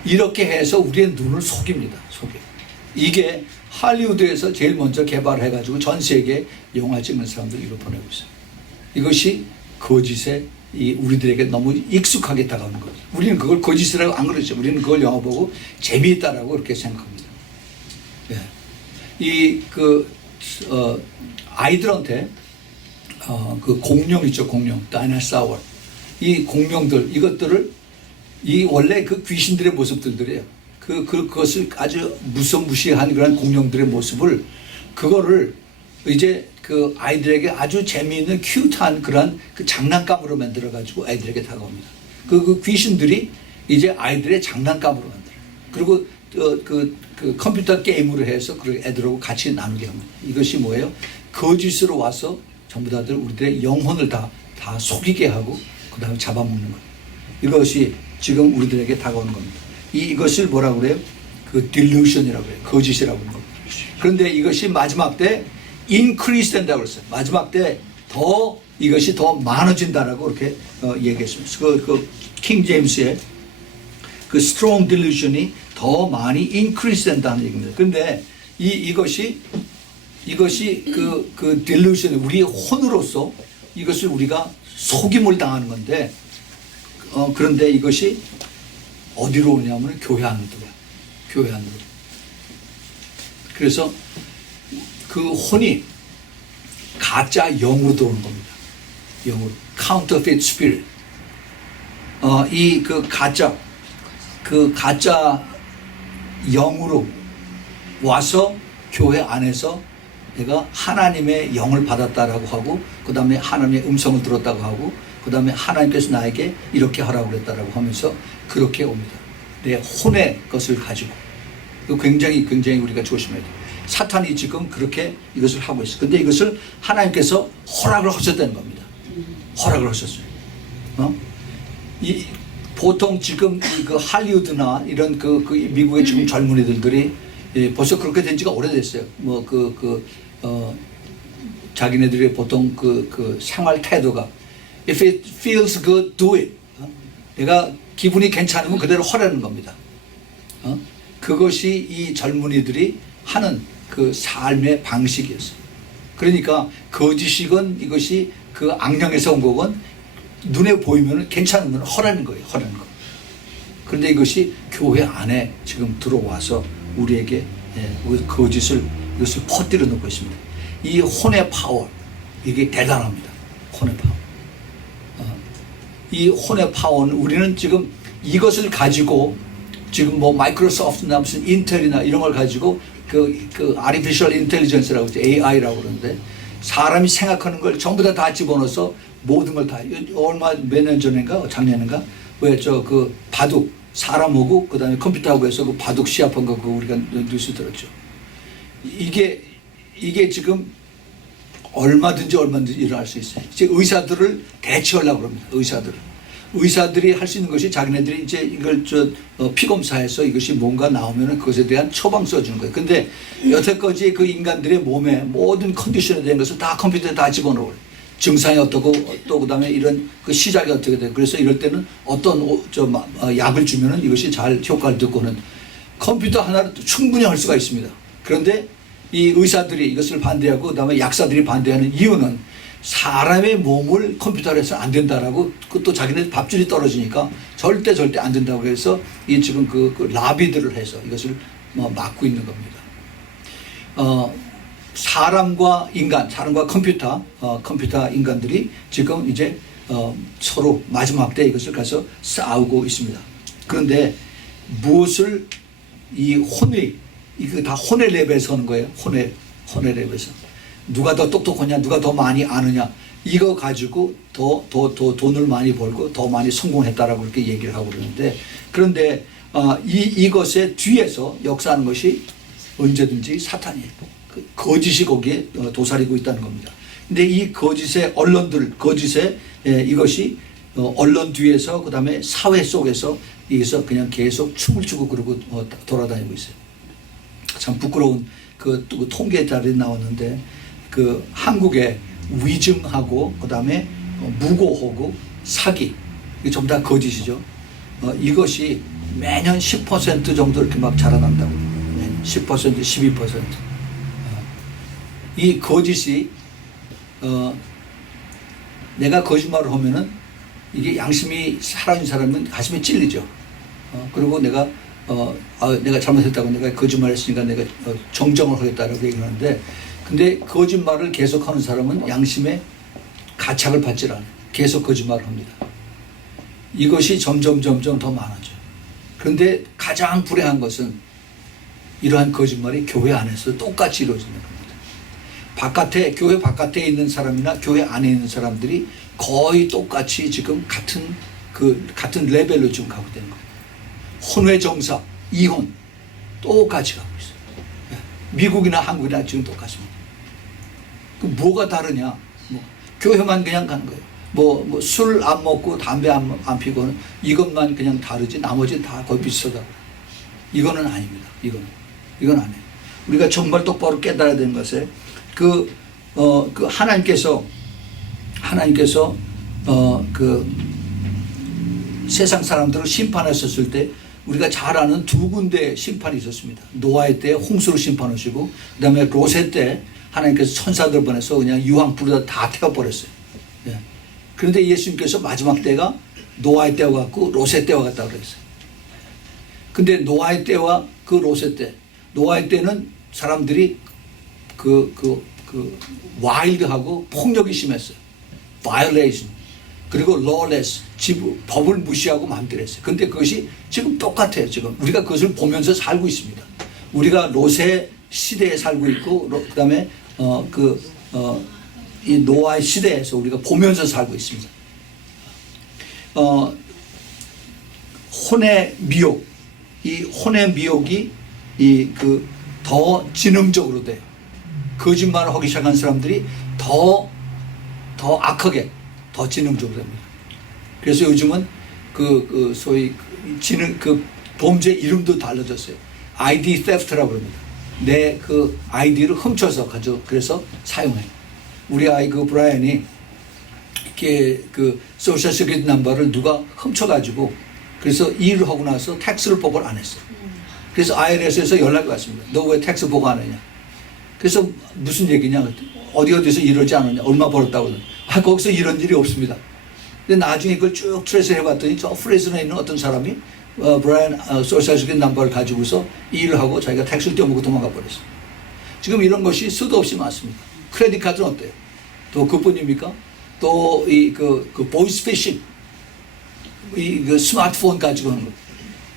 이렇게 해서 우리의 눈을 속입니다. 속여. 이게 할리우드에서 제일 먼저 개발해가지고 전 세계 영화 찍는 사람들 이거 보내고 있어요. 이것이 거짓에 우리들에게 너무 익숙하게 다가오는 거죠. 우리는 그걸 거짓이라고 안 그러죠. 우리는 그걸 영화 보고 재미있다라고 그렇게 생각합니다. 예. 아이들한테 그 공룡 있죠, 공룡, 다이너사워. 이 공룡들 이것들을 원래 그 귀신들의 모습들이에요. 그것을 아주 무시무시한 그런 공룡들의 모습을 그거를 이제 그 아이들에게 아주 재미있는 큐트한 그런 그 장난감으로 만들어 가지고 아이들에게 다가옵니다. 그 귀신들이 이제 아이들의 장난감으로 만들어요. 그리고 그 컴퓨터 게임으로 해서 그 애들하고 같이 나누게 합니다. 이것이 뭐예요? 거짓으로 와서 전부 다들 우리들의 영혼을 다 속이게 하고 그 다음에 잡아먹는 거예요. 이것이 지금 우리들에게 다가오는 겁니다. 이것을 뭐라고 그래요? 그 delusion이라고 해요. 거짓이라고 하는 겁니다. 그런데 이것이 마지막 때 increase 된다고 그랬어요. 마지막 때 이것이 더 많아진다라고 이렇게 얘기했습니다. 킹 제임스의 그 strong delusion이 더 많이 increase 된다는 얘기입니다. 그런데 이것이 그 delusion, 우리의 혼으로서 이것을 우리가 속임을 당하는 건데, 그런데 이것이 어디로 오냐면 교회 안으로 들어와요. 교회 안으로. 그래서 그 혼이 가짜 영으로 들어오는 겁니다. 영으로. counterfeit spirit. 그 가짜 영으로 와서 교회 안에서 내가 하나님의 영을 받았다라고 하고, 그 다음에 하나님의 음성을 들었다고 하고, 그 다음에 하나님께서 나에게 이렇게 하라고 그랬다라고 하면서 그렇게 옵니다. 내 혼의 것을 가지고. 굉장히 우리가 조심해야 돼요. 사탄이 지금 그렇게 이것을 하고 있어요. 근데 이것을 하나님께서 허락을 하셨다는 겁니다. 허락을 하셨어요. 보통 지금 그 할리우드나 이런 그 미국의 지금 젊은이들이 벌써 그렇게 된 지가 오래됐어요. 자기네들의 보통 그 생활 태도가 if it feels good, do it. 내가 기분이 괜찮으면 그대로 하라는 겁니다. 그것이 이 젊은이들이 하는 그 삶의 방식이었어요. 그러니까 거짓이건 이것이 그 악령에서 온 거건 눈에 보이면 괜찮으면 하라는 거예요. 하라는 거. 그런데 이것이 교회 안에 지금 들어와서 우리에게 거짓을 이것을 퍼뜨려 놓고 있습니다. 이 혼의 파워, 이게 대단합니다. 혼의 파워. 이 혼의 파워는 우리는 지금 이것을 가지고 지금 뭐 마이크로소프트나 무슨 인텔이나 이런 걸 가지고 그 artificial intelligence라고 하죠. AI라고 그러는데 사람이 생각하는 걸 전부 다 집어넣어서 모든 걸 다 몇 년 전인가 작년인가 왜 그 바둑 사람하고 그 다음에 컴퓨터하고 해서 그 바둑 시합한 거 그거 우리가 뉴스 들었죠. 이게 지금 얼마든지 일어날 수 있어요. 이제 의사들을 대체하려고 합니다. 의사들이 할 수 있는 것이 자기네들이 이제 이걸 피검사해서 이것이 뭔가 나오면은 그것에 대한 처방 써주는 거예요. 근데 여태까지 그 인간들의 몸에 모든 컨디션에 대한 것을 다 컴퓨터에 다 집어넣어요. 증상이 어떻고 또 그다음에 이런 그 시작이 어떻게 돼요. 그래서 이럴 때는 어떤 약을 주면은 이것이 잘 효과를 듣고는 컴퓨터 하나로 충분히 할 수가 있습니다. 그런데 이 의사들이 이것을 반대하고 그다음에 약사들이 반대하는 이유는 사람의 몸을 컴퓨터로 해서는 안 된다라고 또 자기네 밥줄이 떨어지니까 절대 안 된다고 해서 이 지금 그 라비들을 해서 이것을 막고 있는 겁니다. 사람과 컴퓨터 인간들이 지금 이제 서로 마지막 때 이것을 가서 싸우고 있습니다. 그런데 무엇을 이 혼이 이거 다 혼의 레벨에서 하는 거예요. 혼의 레벨에서. 누가 더 똑똑하냐, 누가 더 많이 아느냐, 이거 가지고 더 돈을 많이 벌고 더 많이 성공했다라고 그렇게 얘기를 하고 그러는데, 그런데 이것의 뒤에서 역사하는 것이 언제든지 사탄이에요. 그 거짓이 거기에 도사리고 있다는 겁니다. 근데 이 거짓의 언론들, 이것이 언론 뒤에서 그 다음에 사회 속에서 여기서 그냥 계속 춤을 추고 그러고 돌아다니고 있어요. 참 부끄러운 그 통계 자료에 나왔는데 그 한국의 위증하고 그다음에 무고하고 사기 이게 전부 다 거짓이죠. 이것이 매년 10% 정도 이렇게 막 자라난다고. 10%, 12%. 이 거짓이 내가 거짓말을 하면은 이게 양심이 살아있는 사람은 가슴에 찔리죠. 그리고 내가 잘못했다고 내가 거짓말했으니까 내가 정정을 하겠다라고 얘기하는데, 근데 거짓말을 계속하는 사람은 양심에 가책을 받질 않아요. 계속 거짓말을 합니다. 이것이 점점 더 많아져요. 그런데 가장 불행한 것은 이러한 거짓말이 교회 안에서 똑같이 이루어지는 겁니다. 교회 바깥에 있는 사람이나 교회 안에 있는 사람들이 거의 똑같이 지금 같은 레벨로 지금 가고 있는 거예요. 혼외정사, 이혼 똑같이 가고 있어요. 미국이나 한국이나 지금 똑같습니다. 그 뭐가 다르냐? 교회만 그냥 가는 거예요. 술 안 먹고 담배 안 피고는 이것만 그냥 다르지 나머지 다 거의 비슷하다. 이거는 아닙니다. 이건 아니에요. 우리가 정말 똑바로 깨달아야 되는 것에 하나님께서 세상 사람들을 심판하셨을 때 우리가 잘 아는 두 군데 심판이 있었습니다. 노아의 때 홍수로 심판하시고, 그 다음에 롯의 때 하나님께서 천사들 보내서 그냥 유황 불에다 다 태워버렸어요. 예. 그런데 예수님께서 마지막 때가 노아의 때와 같고 롯의 때와 같다고 그랬어요. 근데 노아의 때와 그 롯의 때, 노아의 때는 사람들이 와일드하고 폭력이 심했어요. violation. 그리고 lawless, 법을 무시하고 마음대로 했어요. 근데 그것이 지금 똑같아요. 지금 우리가 그것을 보면서 살고 있습니다. 우리가 롯의 시대에 살고 있고, 그 다음에 이 노아의 시대에서 우리가 보면서 살고 있습니다. 혼의 미혹, 이 혼의 미혹이 더 지능적으로 돼요. 거짓말을 하기 시작한 사람들이 더 악하게, 더 지능적으로 됩니다. 그래서 요즘은 소위 범죄 이름도 달라졌어요. ID theft라고 합니다. 내 아이디를 훔쳐서 그래서 사용해요. 우리 아이 브라이언이 소셜 시큐리티 넘버를 누가 훔쳐가지고 그래서 일을 하고 나서 텍스를 보고를 안 했어요. 그래서 IRS에서 연락이 왔습니다. 너 왜 텍스 보고 안 했냐? 그래서 무슨 얘기냐? 어디서 이러지 않았냐? 얼마 벌었다고. 거기서 이런 일이 없습니다. 근데 나중에 그걸 쭉 트레이스 해봤더니 저 프레스에 있는 어떤 사람이 브라이언 소셜 시큐리티 넘버를 가지고서 일을 하고 자기가 텍스를 떼어먹고 도망가 버렸어요. 지금 이런 것이 수도 없이 많습니다. 크레딧 카드는 어때요? 또 그뿐입니까? 또 보이스 피싱, 스마트폰 가지고 하는 것.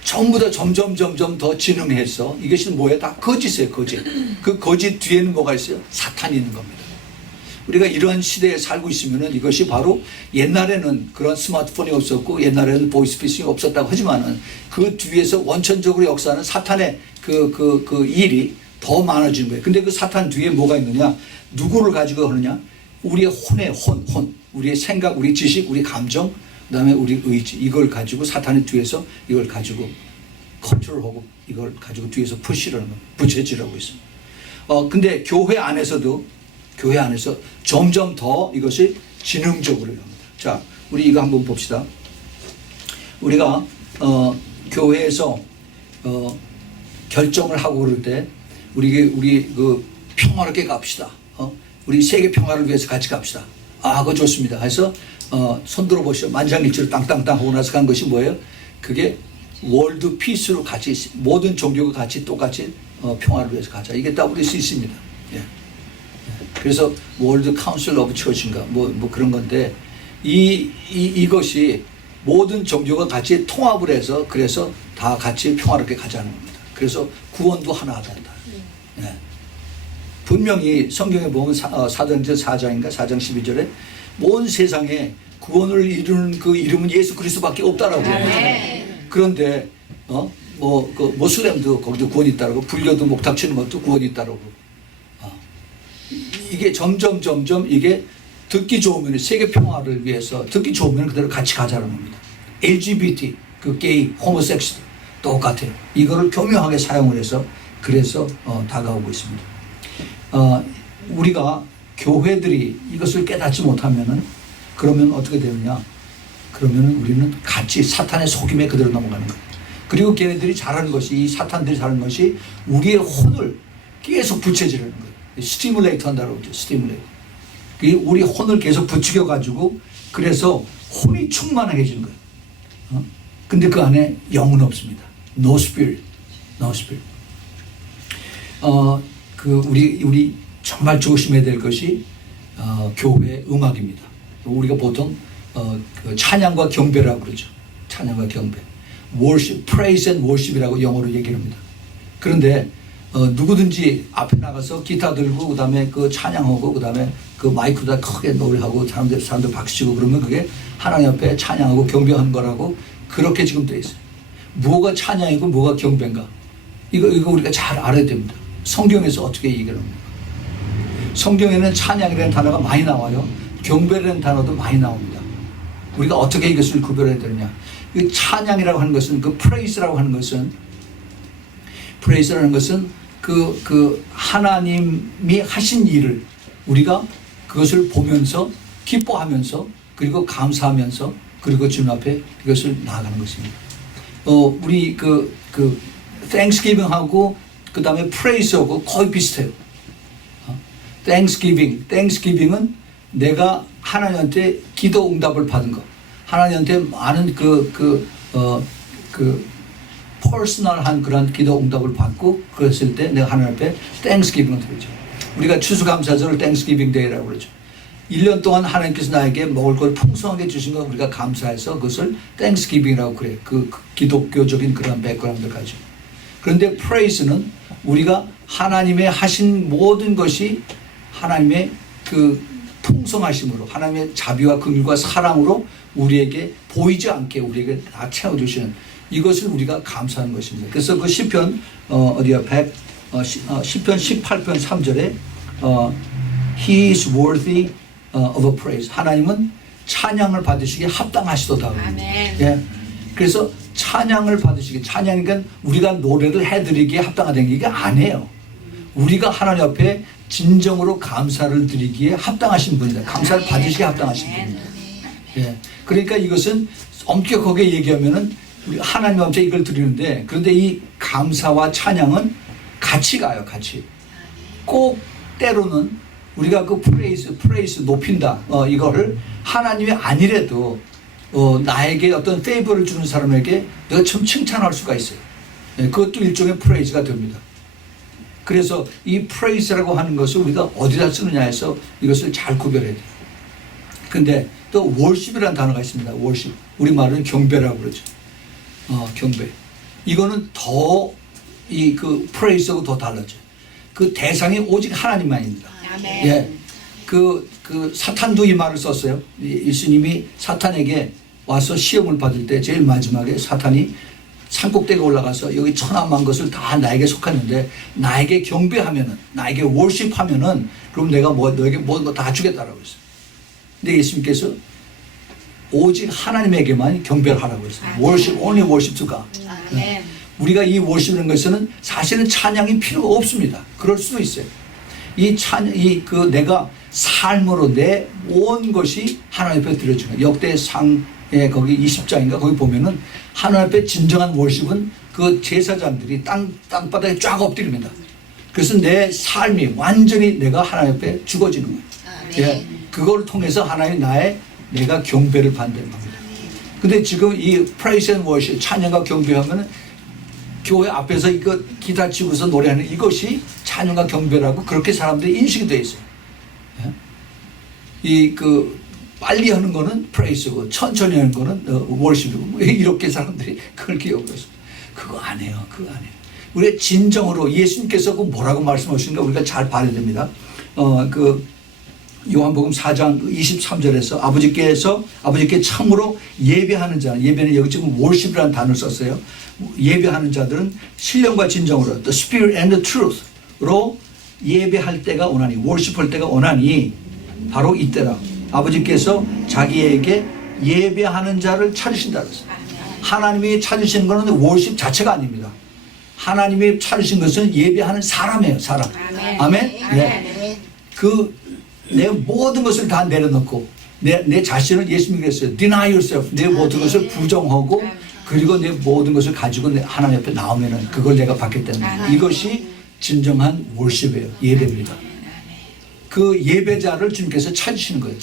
전부 다 점점 더 지능해서 이것이 뭐예요? 다 거짓이에요, 거짓. 그 거짓 뒤에는 뭐가 있어요? 사탄이 있는 겁니다. 우리가 이런 시대에 살고 있으면은 이것이 바로 옛날에는 그런 스마트폰이 없었고 옛날에는 보이스피싱이 없었다고 하지만은 그 뒤에서 원천적으로 역사하는 사탄의 일이 더 많아지는 거예요. 근데 그 사탄 뒤에 뭐가 있느냐? 누구를 가지고 하느냐? 우리의 혼. 우리의 생각, 우리 지식, 우리 감정, 그 다음에 우리 의지. 이걸 가지고 사탄의 뒤에서 이걸 가지고 컨트롤하고 이걸 가지고 뒤에서 푸시를 하는 거예요. 부채질하고 있습니다. 근데 교회 안에서 점점 더 이것이 지능적으로 합니다. 자, 우리 이거 한번 봅시다. 우리가 교회에서 결정을 하고 그럴 때 우리 평화롭게 갑시다. 우리 세계 평화를 위해서 같이 갑시다. 그거 좋습니다. 해서 손 들어 보시죠. 만장일치로 땅땅땅 하고 나서 간 것이 뭐예요? 그게 월드 피스로 같이 모든 종교가 같이 똑같이 평화를 위해서 가자. 이게 WCC입니다. 예. 그래서 월드 카운슬 오브 처치인가 뭐 그런 건데 이것이 모든 종교가 같이 통합을 해서 그래서 다 같이 평화롭게 가자는 겁니다. 그래서 구원도 하나 된다. 예. 분명히 성경에 보면 사도행전 4장인가 4장 12절에 온 세상에 구원을 이루는 그 이름은 예수 그리스도밖에 없다라고 해요. 그런데 모슬렘도 거기도 구원이 있다라고, 불교도 목탁 치는 것도 구원이 있다라고. 이게 점점 이게 듣기 좋으면 세계 평화를 위해서 듣기 좋으면 그대로 같이 가자는 겁니다. LGBT 그 게이, 호모섹스 똑같아요. 이거를 교묘하게 사용을 해서 그래서 다가오고 있습니다. 우리가 교회들이 이것을 깨닫지 못하면은 그러면 어떻게 되느냐? 그러면 우리는 같이 사탄의 속임에 그대로 넘어가는 거예요. 그리고 걔네들이 잘하는 것이, 이 사탄들이 잘하는 것이 우리의 혼을 계속 부채질하는 거예요. 스티뮬레이터 한다고 그러죠. 스티뮬레이터. 우리 혼을 계속 부추겨 가지고 그래서 혼이 충만하게 해지는 거예요. 근데 그 안에 영은 없습니다. No spirit. No spirit. 우리 정말 조심해야 될 것이 교회 음악입니다. 우리가 보통 그 찬양과 경배라고 그러죠. 찬양과 경배. worship, praise and worship이라고 영어로 얘기를 합니다. 그런데 누구든지 앞에 나가서 기타 들고 그다음에 그 찬양하고 그다음에 그 마이크다 크게 노래하고 사람들 박수치고 그러면 그게 하나님 앞에 찬양하고 경배하는 거라고 그렇게 지금 돼 있어요. 뭐가 찬양이고 뭐가 경배인가? 이거 우리가 잘 알아야 됩니다. 성경에서 어떻게 얘기를 합니까? 성경에는 찬양이라는 단어가 많이 나와요. 경배라는 단어도 많이 나옵니다. 우리가 어떻게 이것을 구별해야 되느냐? 이 찬양이라고 하는 것은 그 프레이스라고 하는 것은 그 하나님이 하신 일을 우리가 그것을 보면서 기뻐하면서 그리고 감사하면서 그리고 주님 앞에 이것을 나아가는 것입니다. 우리 그 Thanksgiving하고 그 다음에 Praise하고 거의 비슷해요. Thanksgiving은 내가 하나님한테 기도 응답을 받은 것, 하나님한테 많은 퍼스널한 그런 기도 응답을 받고 그랬을 때 내가 하나님 앞에 Thanksgiving을 드리죠. 우리가 추수감사절을 Thanksgiving Day라고 그러죠. 1년 동안 하나님께서 나에게 먹을 걸 풍성하게 주신 걸 우리가 감사해서 그것을 Thanksgiving이라고 그래요. 그 기독교적인 그런 백그라운드를 가지고. 그런데 Praise는 우리가 하나님의 하신 모든 것이 하나님의 그 풍성하심으로 하나님의 자비와 긍휼과 사랑으로 우리에게 보이지 않게 우리에게 다 채워주시는 이것을 우리가 감사하는 것입니다. 그래서 그 시편 시편 18편 3절에 He is worthy of a praise. 하나님은 찬양을 받으시기에 합당하시도다. 아멘. 예. 그래서 찬양을 받으시기, 찬양이니까 우리가 노래를 해드리기에 합당하다는 게 아니에요. 우리가 하나님 앞에 진정으로 감사를 드리기에 합당하신 분이다. 감사를 받으시기에 합당하신 분이다. 예. 그러니까 이것은 엄격하게 얘기하면은 우리 하나님 앞에 이걸 드리는데, 그런데 이 감사와 찬양은 같이 가요. 같이. 꼭 때로는 우리가 그 프레이스 높인다. 이거를 하나님이 아니래도 나에게 어떤 페이버를 주는 사람에게 내가 좀 칭찬할 수가 있어요. 예, 그것도 일종의 프레이즈가 됩니다. 그래서 이 프레이즈라고 하는 것을 우리가 어디다 쓰느냐 해서 이것을 잘 구별해야 돼요. 근데 또 월십이라는 단어가 있습니다. 월십. 우리말은 경배라고 그러죠. 경배. 이거는 더 이 그 프레이즈하고 더 달라져요. 그 대상이 오직 하나님만입니다. 아멘. 예. 그 사탄도 이 말을 썼어요. 예수님이 사탄에게 와서 시험을 받을 때 제일 마지막에 사탄이 산꼭대기에 올라가서 여기 천하만 것을 다 나에게 속했는데 나에게 경배하면은, 나에게 월십하면은 그럼 내가 너에게 뭐 다 주겠다라고 했어요. 근데 예수님께서 오직 하나님에게만 경배를 하라고 했어요. worship, only worship to God. 아멘. 우리가 이 worship이라는 것은 사실은 찬양이 필요가 없습니다. 그럴 수도 있어요. 내가 삶으로 내 온 것이 하나님 앞에 드려주는 역대상의 거기 20장인가 거기 보면은 하나님 앞에 진정한 worship은 그 제사장들이 땅바닥에 쫙 엎드립니다. 그래서 내 삶이 완전히 내가 하나님 앞에 죽어지는 거예요. 예, 그걸 통해서 하나님 내가 경배를 받는 겁니다. 근데 지금 이 praise and worship, 찬양과 경배하면은 교회 앞에서 이거 기타 치고서 노래하는 이것이 찬양과 경배라고 그렇게 사람들이 인식이 되어 있어요. 예? 빨리 하는 거는 praise고 천천히 하는 거는 worship이고 이렇게 사람들이 그걸 기억해서 그거 아니에요. 그거 아니에요. 우리가 진정으로 예수님께서 그 뭐라고 말씀하시는가 우리가 잘 봐야 됩니다. 요한복음 4장 23절에서 아버지께 참으로 예배하는 자, 예배는 여기 지금 worship이라는 단어를 썼어요. 예배하는 자들은 신령과 진정으로 the spirit and the truth로 예배할 때가 오나니, worship할 때가 오나니 바로 이때라. 아버지께서 자기에게 예배하는 자를 찾으신다 그랬어요. 하나님이 찾으시는 것은 월십 자체가 아닙니다. 하나님이 찾으신 것은 예배하는 사람이에요. 사람. 아멘. 예. 내 모든 것을 다 내려놓고 내 자신을 예수님이 그랬어요. Deny yourself. 내 모든 것을 부정하고 그리고 내 모든 것을 가지고 하나님 앞에 나오면은 그걸 내가 받겠다는 이것이 진정한 월십이에요. 예배입니다. 그 예배자를 주님께서 찾으시는 거예요.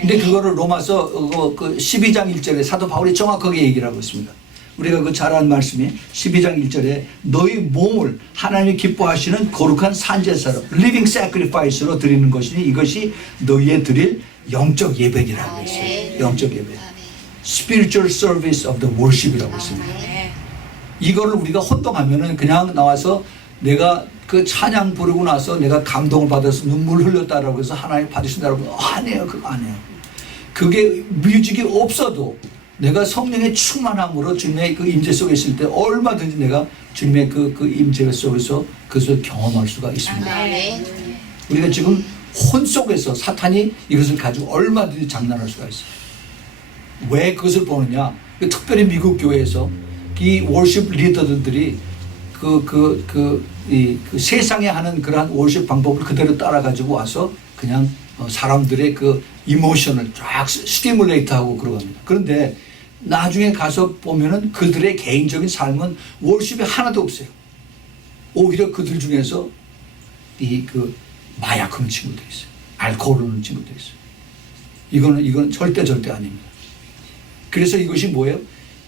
근데 그거를 로마서 12장 1절에 사도 바울이 정확하게 얘기를 하고 있습니다. 우리가 그 잘 아는 말씀이 12장 1절에 너희 몸을 하나님이 기뻐하시는 거룩한 산제사로 living sacrifice로 드리는 것이니 이것이 너희의 드릴 영적 예배니라고 했어요. 영적 예배. spiritual service of the worship이라고 했습니다. 이거를 우리가 혼동하면은 그냥 나와서 내가 그 찬양 부르고 나서 내가 감동을 받아서 눈물 흘렸다라고 해서 하나님 받으신다라고 아니에요. 그거 아니에요. 그게 뮤직이 없어도 내가 성령의 충만함으로 주님의 그 임재 속에 있을 때 얼마든지 내가 주님의 그 임재 속에서 그것을 경험할 수가 있습니다. 우리가 지금 혼 속에서 사탄이 이것을 가지고 얼마든지 장난할 수가 있어요. 왜 그것을 보느냐? 특별히 미국 교회에서 이 월십 리더들이 그 세상에 하는 그러한 월십 방법을 그대로 따라 가지고 와서 그냥 사람들의 그 이모션을 쫙 스티뮬레이트하고 그러겁니다. 그런데 나중에 가서 보면은 그들의 개인적인 삶은 월십이 하나도 없어요. 오히려 그들 중에서 그 마약 하는 친구도 있어요. 알코올 하는 친구도 있어요. 이건 절대 아닙니다. 그래서 이것이 뭐예요?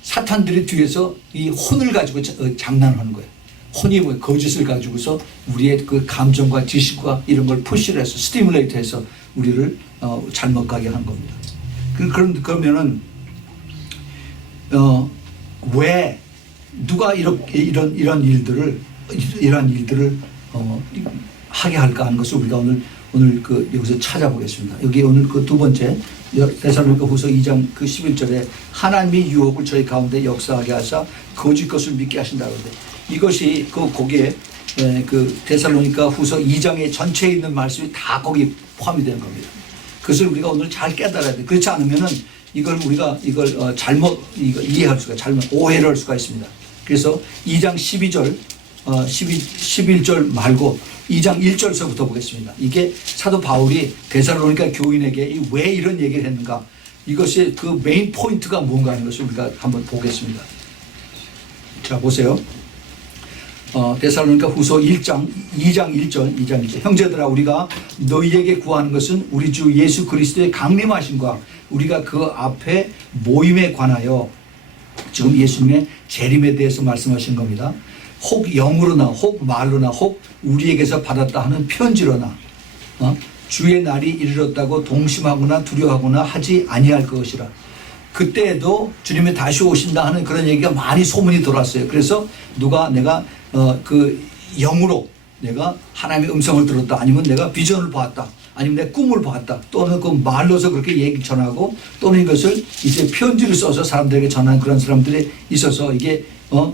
사탄들이 뒤에서 이 혼을 가지고 장난하는 거예요. 혼이 뭐 거짓을 가지고서 우리의 그 감정과 지식과 이런 걸 푸시를 해서 스티뮬레이트해서 우리를 잘못 가게 한 겁니다. 그러면은 왜 누가 이런 일들을 하게 할까 하는 것을 우리가 오늘 여기서 찾아보겠습니다. 여기 오늘 그 두 번째 데살로니가후서 2장 그 11절에 하나님이 유혹을 저희 가운데 역사하게 하사 거짓 것을 믿게 하신다고 하는데 이것이 거기에 그 데살로니가후서 2장의 전체에 있는 말씀이 다 거기 포함이 되는 겁니다. 그것을 우리가 오늘 잘 깨달아야 돼. 그렇지 않으면은 우리가 잘못 이해할 수가 잘못 오해를 할 수가 있습니다. 그래서 2장 12절 11절 말고 2장 1절서부터 보겠습니다. 이게 사도 바울이 데살로니가 교인에게 왜 이런 얘기를 했는가, 이것이 그 메인 포인트가 뭔가 하는 것을 우리가 한번 보겠습니다. 자, 보세요. 데살로니가 후서 2장 1절 형제들아 우리가 너희에게 구하는 것은 우리 주 예수 그리스도의 강림하심과 우리가 그 앞에 모임에 관하여, 지금 예수님의 재림에 대해서 말씀하신 겁니다. 혹 영으로나 혹 말로나 혹 우리에게서 받았다 하는 편지로나 주의 날이 이르렀다고 동심하거나 두려워하거나 하지 아니할 것이라. 그때에도 주님이 다시 오신다 하는 그런 얘기가 많이 소문이 돌았어요. 그래서 내가 그 영으로 내가 하나님의 음성을 들었다, 아니면 내가 비전을 보았다, 아니면 내 꿈을 보았다, 또는 그 말로서 그렇게 얘기 전하고, 또는 이것을 이제 편지를 써서 사람들에게 전하는 그런 사람들이 있어서 이게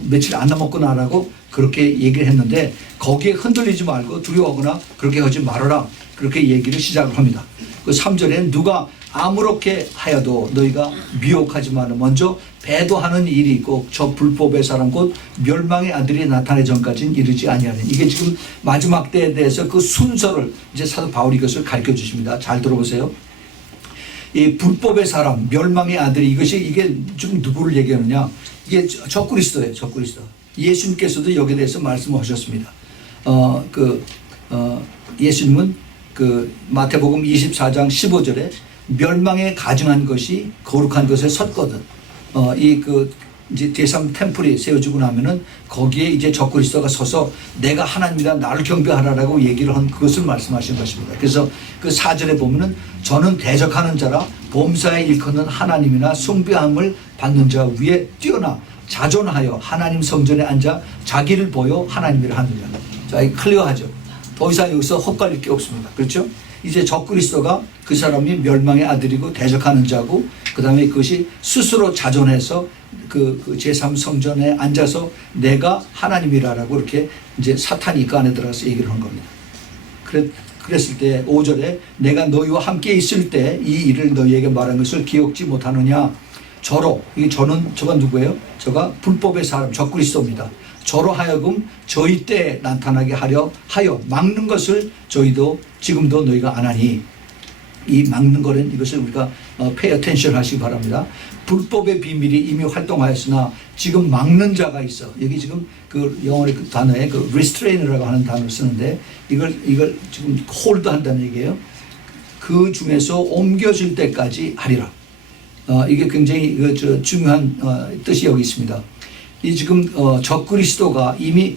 며칠 안 남았구나라고 그렇게 얘기를 했는데, 거기에 흔들리지 말고 두려워하거나 그렇게 하지 말아라, 그렇게 얘기를 시작을 합니다. 그 3절에 누가 아무렇게 하여도 너희가 미혹하지 마라. 먼저 배도하는 일이 있고 저 불법의 사람 곧 멸망의 아들이 나타나기 전까지는 이르지 아니하는, 이게 지금 마지막 때에 대해서 그 순서를 이제 사도 바울이 이것을 가르쳐 주십니다. 잘 들어보세요. 이 불법의 사람, 멸망의 아들이, 이게 지금 누구를 얘기하느냐? 이게 적그리스도예요. 적그리스도. 예수님께서도 여기에 대해서 말씀하셨습니다. 예수님은 그 마태복음 24장 15절에 멸망에 가증한 것이 거룩한 것에 섰거든. 이제 제3 템플이 세워지고 나면은 거기에 이제 적그리스도가 서서 내가 하나님이라 나를 경배하라라고 얘기를 한 그것을 말씀하신 것입니다. 그래서 그 4절에 보면은 저는 대적하는 자라 범사에 일컫는 하나님이나 숭배함을 받는 자 위에 뛰어나 자존하여 하나님 성전에 앉아 자기를 보여 하나님이라 하느냐. 자, 이 클리어하죠. 더 이상 여기서 헛갈릴 게 없습니다. 그렇죠? 이제 적그리스도가 그 사람이 멸망의 아들이고 대적하는 자고, 그 다음에 그것이 스스로 자존해서 그 제3 성전에 앉아서 내가 하나님이라라고 이렇게 이제 사탄이 그 안에 들어가서 얘기를 한 겁니다. 그랬을 때 5절에 내가 너희와 함께 있을 때 이 일을 너희에게 말한 것을 기억지 못하느냐. 저로, 이 저가 누구예요? 저가 불법의 사람, 적그리스도입니다. 저로 하여금 저희 때에 나타나게 하여 막는 것을 저희도 지금도 너희가 안 하니, 이 막는 거는 이것을 우리가 pay attention 하시기 바랍니다. 불법의 비밀이 이미 활동하였으나 지금 막는 자가 있어. 여기 지금 그 영어의 그 단어에 그 restrain이라고 하는 단어를 쓰는데 이걸 지금 hold 한다는 얘기예요. 그 중에서 옮겨질 때까지 하리라. 이게 굉장히 중요한 뜻이 여기 있습니다. 이 지금 적그리스도가 이미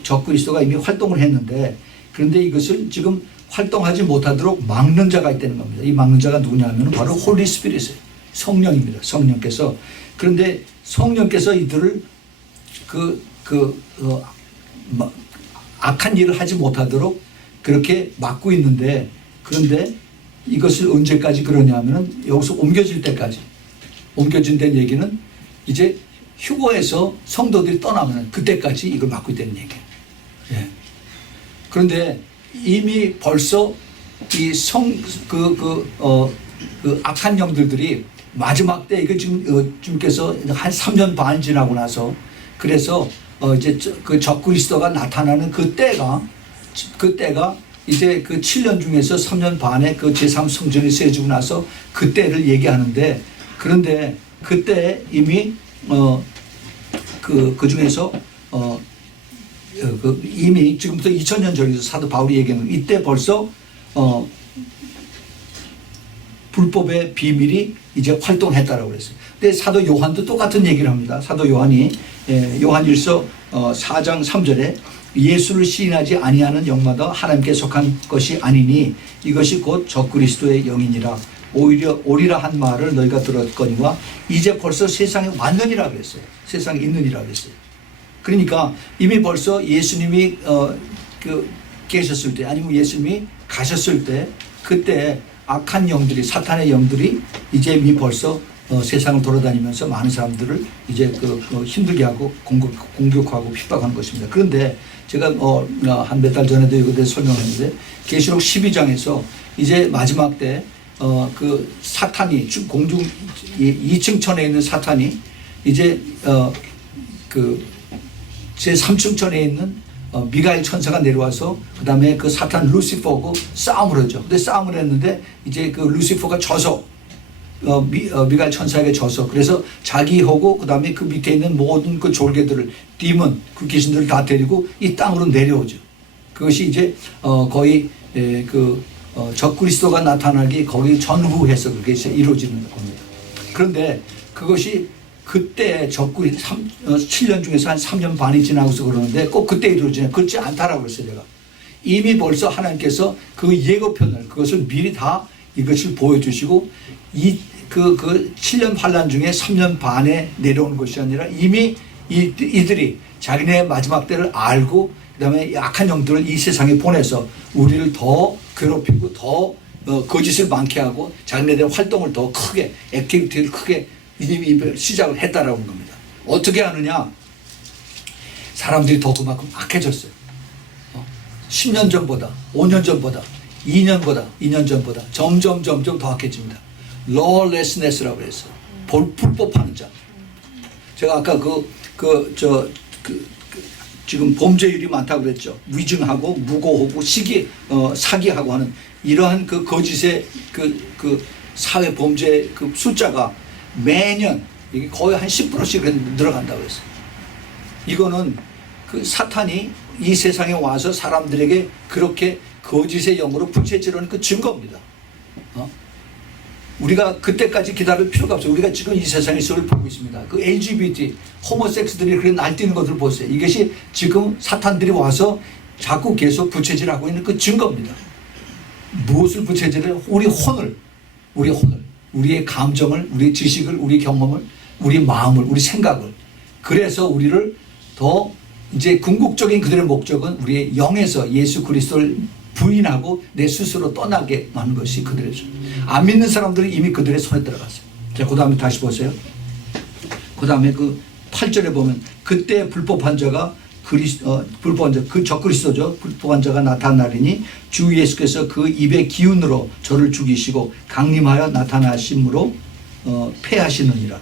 활동을 했는데, 그런데 이것을 지금 활동하지 못하도록 막는 자가 있다는 겁니다. 이 막는 자가 누구냐면 바로 홀리 스피릿이에요. 성령입니다. 성령께서. 그런데 성령께서 이들을 악한 일을 하지 못하도록 그렇게 막고 있는데, 그런데 이것을 언제까지 그러냐면은 여기서 옮겨질 때까지. 옮겨진다는 얘기는 이제 휴거에서 성도들이 떠나면 그때까지 이걸 막고 있다는 얘기예요. 예. 그런데 이미 벌써 이 악한 영들이 마지막 때, 이거 지금 주님께서 한 3년 반 지나고 나서, 그래서 이제 그 적그리스도가 나타나는 그때가 이제 그 7년 중에서 3년 반에 그 제3성전이 세지고 나서 그때를 얘기하는데, 그런데 그때 이미 그 중에서 이미 지금부터 2000년 전에서 사도 바울이 얘기하는 이때 벌써 불법의 비밀이 이제 활동했다라고 그랬어요. 근데 사도 요한도 똑같은 얘기를 합니다. 사도 요한이 요한일서 4장 3절에 예수를 시인하지 아니하는 영마다 하나님께 속한 것이 아니니 이것이 곧 적그리스도의 영이니라. 오히려 오리라 한 말을 너희가 들었거니와 이제 벌써 세상에 왔느니라 그랬어요. 세상에 있느니라 그랬어요. 그러니까 이미 벌써 예수님이 계셨을 때, 아니면 예수님이 가셨을 때, 그때 악한 영들이, 사탄의 영들이 이제 이미 벌써 세상을 돌아다니면서 많은 사람들을 이제 힘들게 하고 공격하고 핍박하는 것입니다. 그런데 제가 한 몇 달 전에도 이거에 대해서 설명했는데, 계시록 12장에서 이제 마지막 때 그 사탄이 공중 2층 천에 있는 사탄이 이제 제 3층 천에 있는 미가엘 천사가 내려와서 그 다음에 그 사탄 루시퍼하고 싸움을 하죠. 근데 싸움을 했는데 이제 그 루시퍼가 져서 미가엘 천사에게 져서, 그래서 자기하고 그 다음에 그 밑에 있는 모든 그 졸개들을, 디몬 그 귀신들을 다 데리고 이 땅으로 내려오죠. 그것이 이제 거의 적그리스도가 나타나기 거기 전후해서 그게 이루어지는 겁니다. 그런데 그것이 그때 7년 중에서 한 3년 반이 지나고서 그러는데 꼭 그때 이루어지냐, 그렇지 않다라고 그랬어요. 제가 이미 벌써 하나님께서 그 예고편을, 그것을 미리 다 이것을 보여주시고, 그 7년 환란 중에 3년 반에 내려오는 것이 아니라 이미 이들이 자기네 마지막 때를 알고 그 다음에 악한 영들을 이 세상에 보내서 우리를 더 괴롭히고 더 거짓을 많게 하고 자기네들의 활동을 더 크게, 액티비티를 크게 이미 시작을 했다라는 겁니다. 어떻게 하느냐? 사람들이 더 그만큼 악해졌어요. 10년 전보다, 5년 전보다, 2년 전보다 점점 더 악해집니다. lawlessness라고 그랬어요. 불법하는 자. 제가 아까 지금 범죄율이 많다고 그랬죠. 위증하고 무고하고 사기하고 하는 이러한 그 거짓의 사회 범죄 그 숫자가 매년 이게 거의 한 10%씩 늘어간다고 했어요. 이거는 그 사탄이 이 세상에 와서 사람들에게 그렇게 거짓의 영으로 부채질하는 그 증거입니다. 우리가 그때까지 기다릴 필요가 없어요. 우리가 지금 이 세상의 소리를 보고 있습니다. 그 LGBT, 호모섹스들이 그렇게 날뛰는 것을 보세요. 이것이 지금 사탄들이 와서 자꾸 계속 부채질하고 있는 그 증거입니다. 무엇을 부채질해요? 우리의 혼을, 우리의 감정을, 우리의 지식을, 우리의 경험을, 우리의 마음을, 우리 생각을. 그래서 우리를 더 이제 궁극적인 그들의 목적은 우리의 영에서 예수 그리스도를 부인하고 내 스스로 떠나게 하는 것이 그들의 줄. 안 믿는 사람들이 이미 그들의 손에 들어갔어요. 자, 그 다음에 다시 보세요. 그 다음에 그 8절에 보면 그때 불법한 자가 그 적그리스도죠. 불법한 자가 나타나리니 주 예수께서 그 입의 기운으로 저를 죽이시고 강림하여 나타나심으로 패하시느니라.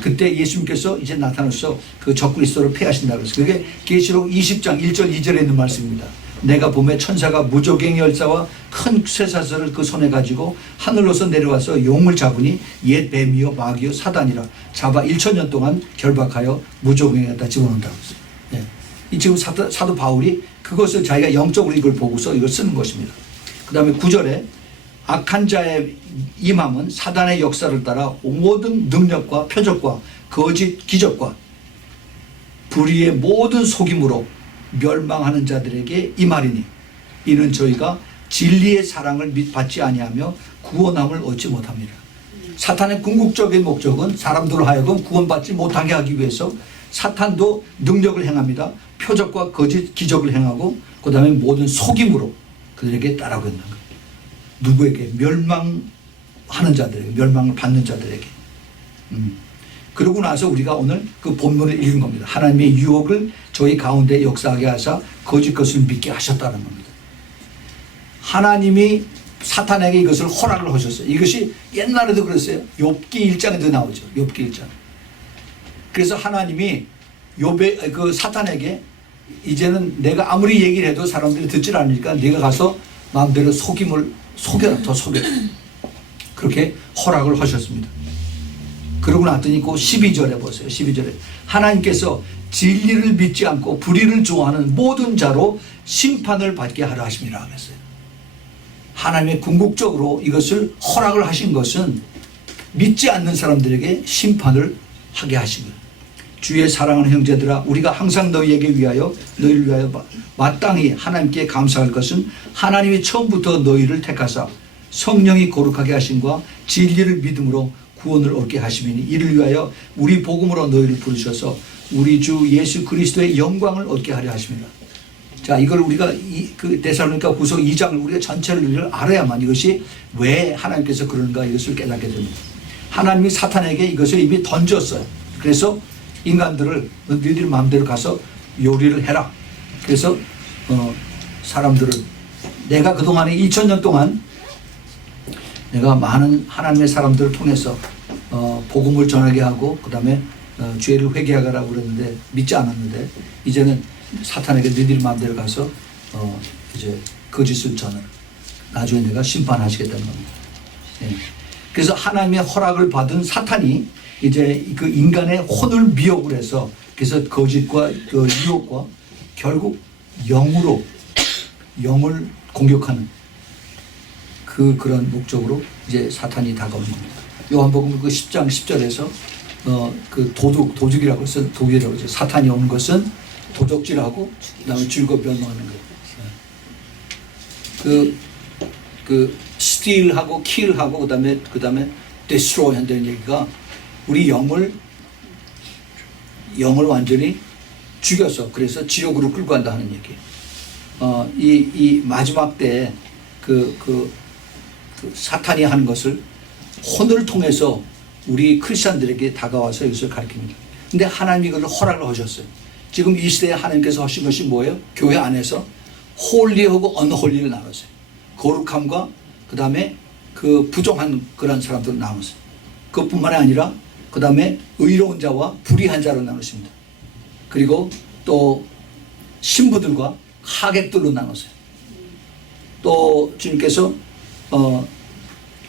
그때 예수님께서 이제 나타나서 그 적그리스도를 패하신다고 해서 그게 계시록 20장 1절 2절에 있는 말씀입니다. 내가 봄에 천사가 무저갱이 열사와 큰 쇠사슬을 그 손에 가지고 하늘로서 내려와서 용을 잡으니 옛 뱀이요 마귀요 사단이라 잡아 1000년 동안 결박하여 무저갱이에다 집어넣는다고 했어요. 예. 이 지금 사도 바울이 그것을 자기가 영적으로 이걸 보고서 이걸 쓰는 것입니다. 그 다음에 9절에 악한 자의 임함은 사단의 역사를 따라 모든 능력과 표적과 거짓 기적과 불의의 모든 속임으로 멸망하는 자들에게 임하리니 이는 저희가 진리의 사랑을 받지 아니하며 구원함을 얻지 못합니다. 사탄의 궁극적인 목적은 사람들을 하여금 구원받지 못하게 하기 위해서 사탄도 능력을 행합니다. 표적과 거짓 기적을 행하고 그 다음에 모든 속임으로 그들에게 따라오게 한다는 거예요. 누구에게? 멸망하는 자들에게, 멸망을 받는 자들에게. 그러고 나서 우리가 오늘 그 본문을 읽은 겁니다. 하나님의 유혹을 저희 가운데 역사하게 하사 거짓 것을 믿게 하셨다는 겁니다. 하나님이 사탄에게 이것을 허락을 하셨어요. 이것이 옛날에도 그랬어요. 욥기 1장에도 나오죠. 욥기 1장. 그래서 하나님이 욥의 그 사탄에게 이제는 내가 아무리 얘기를 해도 사람들이 듣질 않으니까 네가 가서 마음대로 속임을 속여라, 더 속여라. 그렇게 허락을 하셨습니다. 그러고 났더니 그 12절에 보세요. 12절에 하나님께서 진리를 믿지 않고 불의를 좋아하는 모든 자로 심판을 받게 하려 하심이라 하면서요. 하나님의 궁극적으로 이것을 허락을 하신 것은 믿지 않는 사람들에게 심판을 하게 하신 거예요. 주의 사랑하는 형제들아 우리가 항상 너희에게 위하여 너희를 위하여 마땅히 하나님께 감사할 것은 하나님이 처음부터 너희를 택하사 성령이 거룩하게 하심과 진리를 믿음으로 구원을 얻게 하심이니 이를 위하여 우리 복음으로 너희를 부르셔서 우리 주 예수 그리스도의 영광을 얻게 하려 하십니다. 자, 이걸 우리가 그 데살로니가 후서 2장을 우리가 전체를 알아야만 이것이 왜 하나님께서 그러는가 이것을 깨닫게 됩니다. 하나님이 사탄에게 이것을 이미 던졌어요. 그래서 인간들을 너희들 마음대로 가서 요리를 해라. 그래서 사람들을 내가 그동안에 2000년 동안 내가 많은 하나님의 사람들을 통해서 복음을 전하게 하고 그 다음에 죄를 회개하라고 그랬는데 믿지 않았는데 이제는 사탄에게 너희들 마음대로 가서 이제 거짓을 전하라. 나중에 내가 심판하시겠다는 겁니다. 예. 그래서 하나님의 허락을 받은 사탄이 이제 그 인간의 혼을 미혹을 해서 그래서 거짓과 그 유혹과 결국 영으로 영을 공격하는 그런 목적으로 이제 사탄이 다가오는 겁니다. 요한복음 그 10장 10절에서 그 도둑이라고 해서 도둑이라고 해서 사탄이 오는 것은 도적질하고 그다음에 죽이고 멸망하는 거예요. 그 steal하고 kill하고 그다음에 destroy 한다는 얘기가 우리 영을 완전히 죽여서 그래서 지옥으로 끌고 간다 하는 얘기예요. 이 마지막 때 그 사탄이 하는 것을 혼을 통해서 우리 크리스천들에게 다가와서 이것을 가르칩니다. 근데 하나님이 그걸 허락을 하셨어요. 지금 이 시대에 하나님께서 하신 것이 뭐예요? 교회 안에서 홀리하고 언홀리를 나눴어요. 거룩함과 그 다음에 그 부정한 그런 사람들을 나눴어요. 그것뿐만이 아니라 그 다음에 의로운 자와 불의한 자로 나누십니다. 그리고 또 신부들과 하객들로 나눴어요. 또 주님께서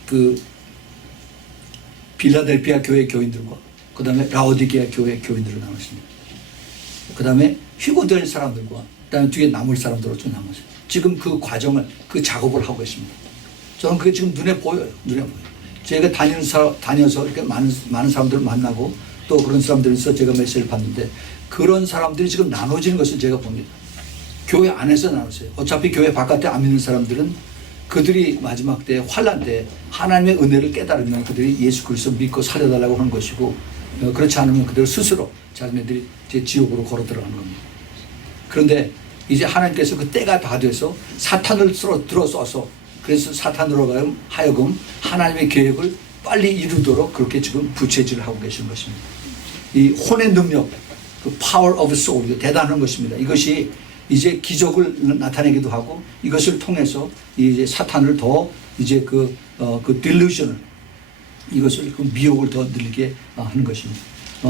그 빌라델피아 교회 교인들과 그 다음에 라오디게아 교회 교인들로 나누십니다. 그 다음에 휴거될 사람들과 그 다음에 뒤에 남을 사람들로 좀 나누어요. 지금 그 과정을 그 작업을 하고 있습니다. 저는 그게 지금 눈에 보여요. 눈에 보여요. 제가 다녀서 이렇게 많은 사람들을 만나고 또 그런 사람들에서 제가 메시지를 받는데 그런 사람들이 지금 나눠지는 것을 제가 봅니다. 교회 안에서 나눴어요. 어차피 교회 바깥에 안 믿는 사람들은 그들이 마지막 때 환난 때 하나님의 은혜를 깨달으면 그들이 예수 그리스도 믿고 살려달라고 하는 것이고 그렇지 않으면 그들 스스로 자기네들이 제 지옥으로 걸어 들어가는 겁니다. 그런데 이제 하나님께서 그 때가 다 돼서 사탄을 들어써서 그래서 사탄으로 하여금 하나님의 계획을 빨리 이루도록 그렇게 지금 부채질을 하고 계시는 것입니다. 이 혼의 능력, 그 power of soul, 대단한 것입니다. 이것이 이제 기적을 나타내기도 하고 이것을 통해서 이제 사탄을 더 이제 그 delusion을 이것을 그 미혹을 더 늘리게 하는 것입니다.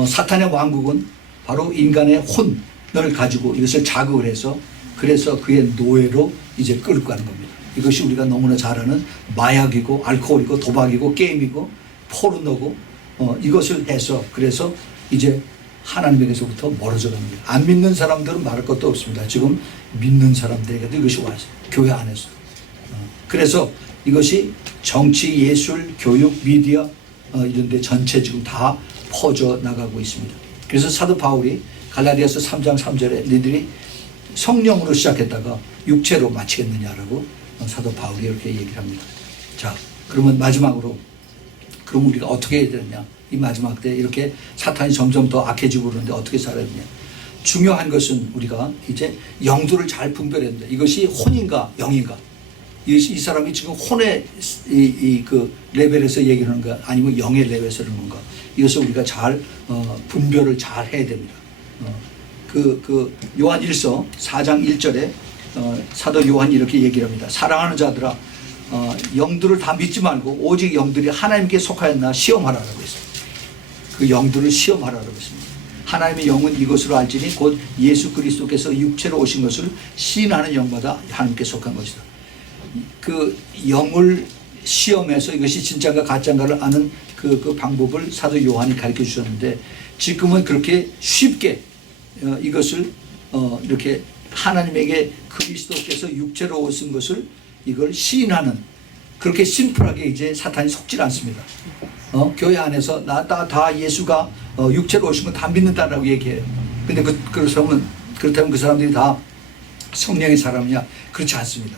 사탄의 왕국은 바로 인간의 혼을 가지고 이것을 자극을 해서 그래서 그의 노예로 이제 끌고 가는 겁니다. 이것이 우리가 너무나 잘 아는 마약이고 알코올이고 도박이고 게임이고 포르노고 이것을 해서 그래서 이제 하나님에게서부터 멀어져 갑니다. 안 믿는 사람들은 말할 것도 없습니다. 지금 믿는 사람들에게도 이것이 와요. 교회 안에서. 그래서 이것이 정치, 예술, 교육, 미디어 이런 데 전체 지금 다 퍼져 나가고 있습니다. 그래서 사도 바울이 갈라디아서 3장 3절에 너희들이 성령으로 시작했다가 육체로 마치겠느냐라고 사도 바울이 이렇게 얘기를 합니다. 자, 그러면 마지막으로 그럼 우리가 어떻게 해야 되느냐? 이 마지막 때 이렇게 사탄이 점점 더 악해지고 그러는데 어떻게 살아야 되냐? 중요한 것은 우리가 이제 영들을 잘 분별해야 된다. 이것이 혼인가 영인가? 이 사람이 지금 혼의 그 레벨에서 얘기하는 건가 아니면 영의 레벨에서 하는 건가? 이것을 우리가 잘 분별을 잘 해야 됩니다. 그 요한 1서 4장 1절에 사도 요한이 이렇게 얘기를 합니다. 사랑하는 자들아 영들을 다 믿지 말고 오직 영들이 하나님께 속하였나 시험하라라고 했어요. 그 영들을 시험하라라고 했습니다. 하나님의 영은 이것으로 알지니 곧 예수 그리스도께서 육체로 오신 것을 시인하는 영마다 하나님께 속한 것이다. 그 영을 시험해서 이것이 진짜인가 가짜인가를 아는 그 방법을 사도 요한이 가르쳐 주셨는데 지금은 그렇게 쉽게 이것을 이렇게 하나님에게 그리스도께서 육체로 오신 것을 이걸 시인하는 그렇게 심플하게 이제 사탄이 속질 않습니다. 교회 안에서 다 예수가 육체로 오신 건 다 믿는다라고 얘기해요. 근데 그렇다면 그 사람들이 다 성령의 사람이냐? 그렇지 않습니다.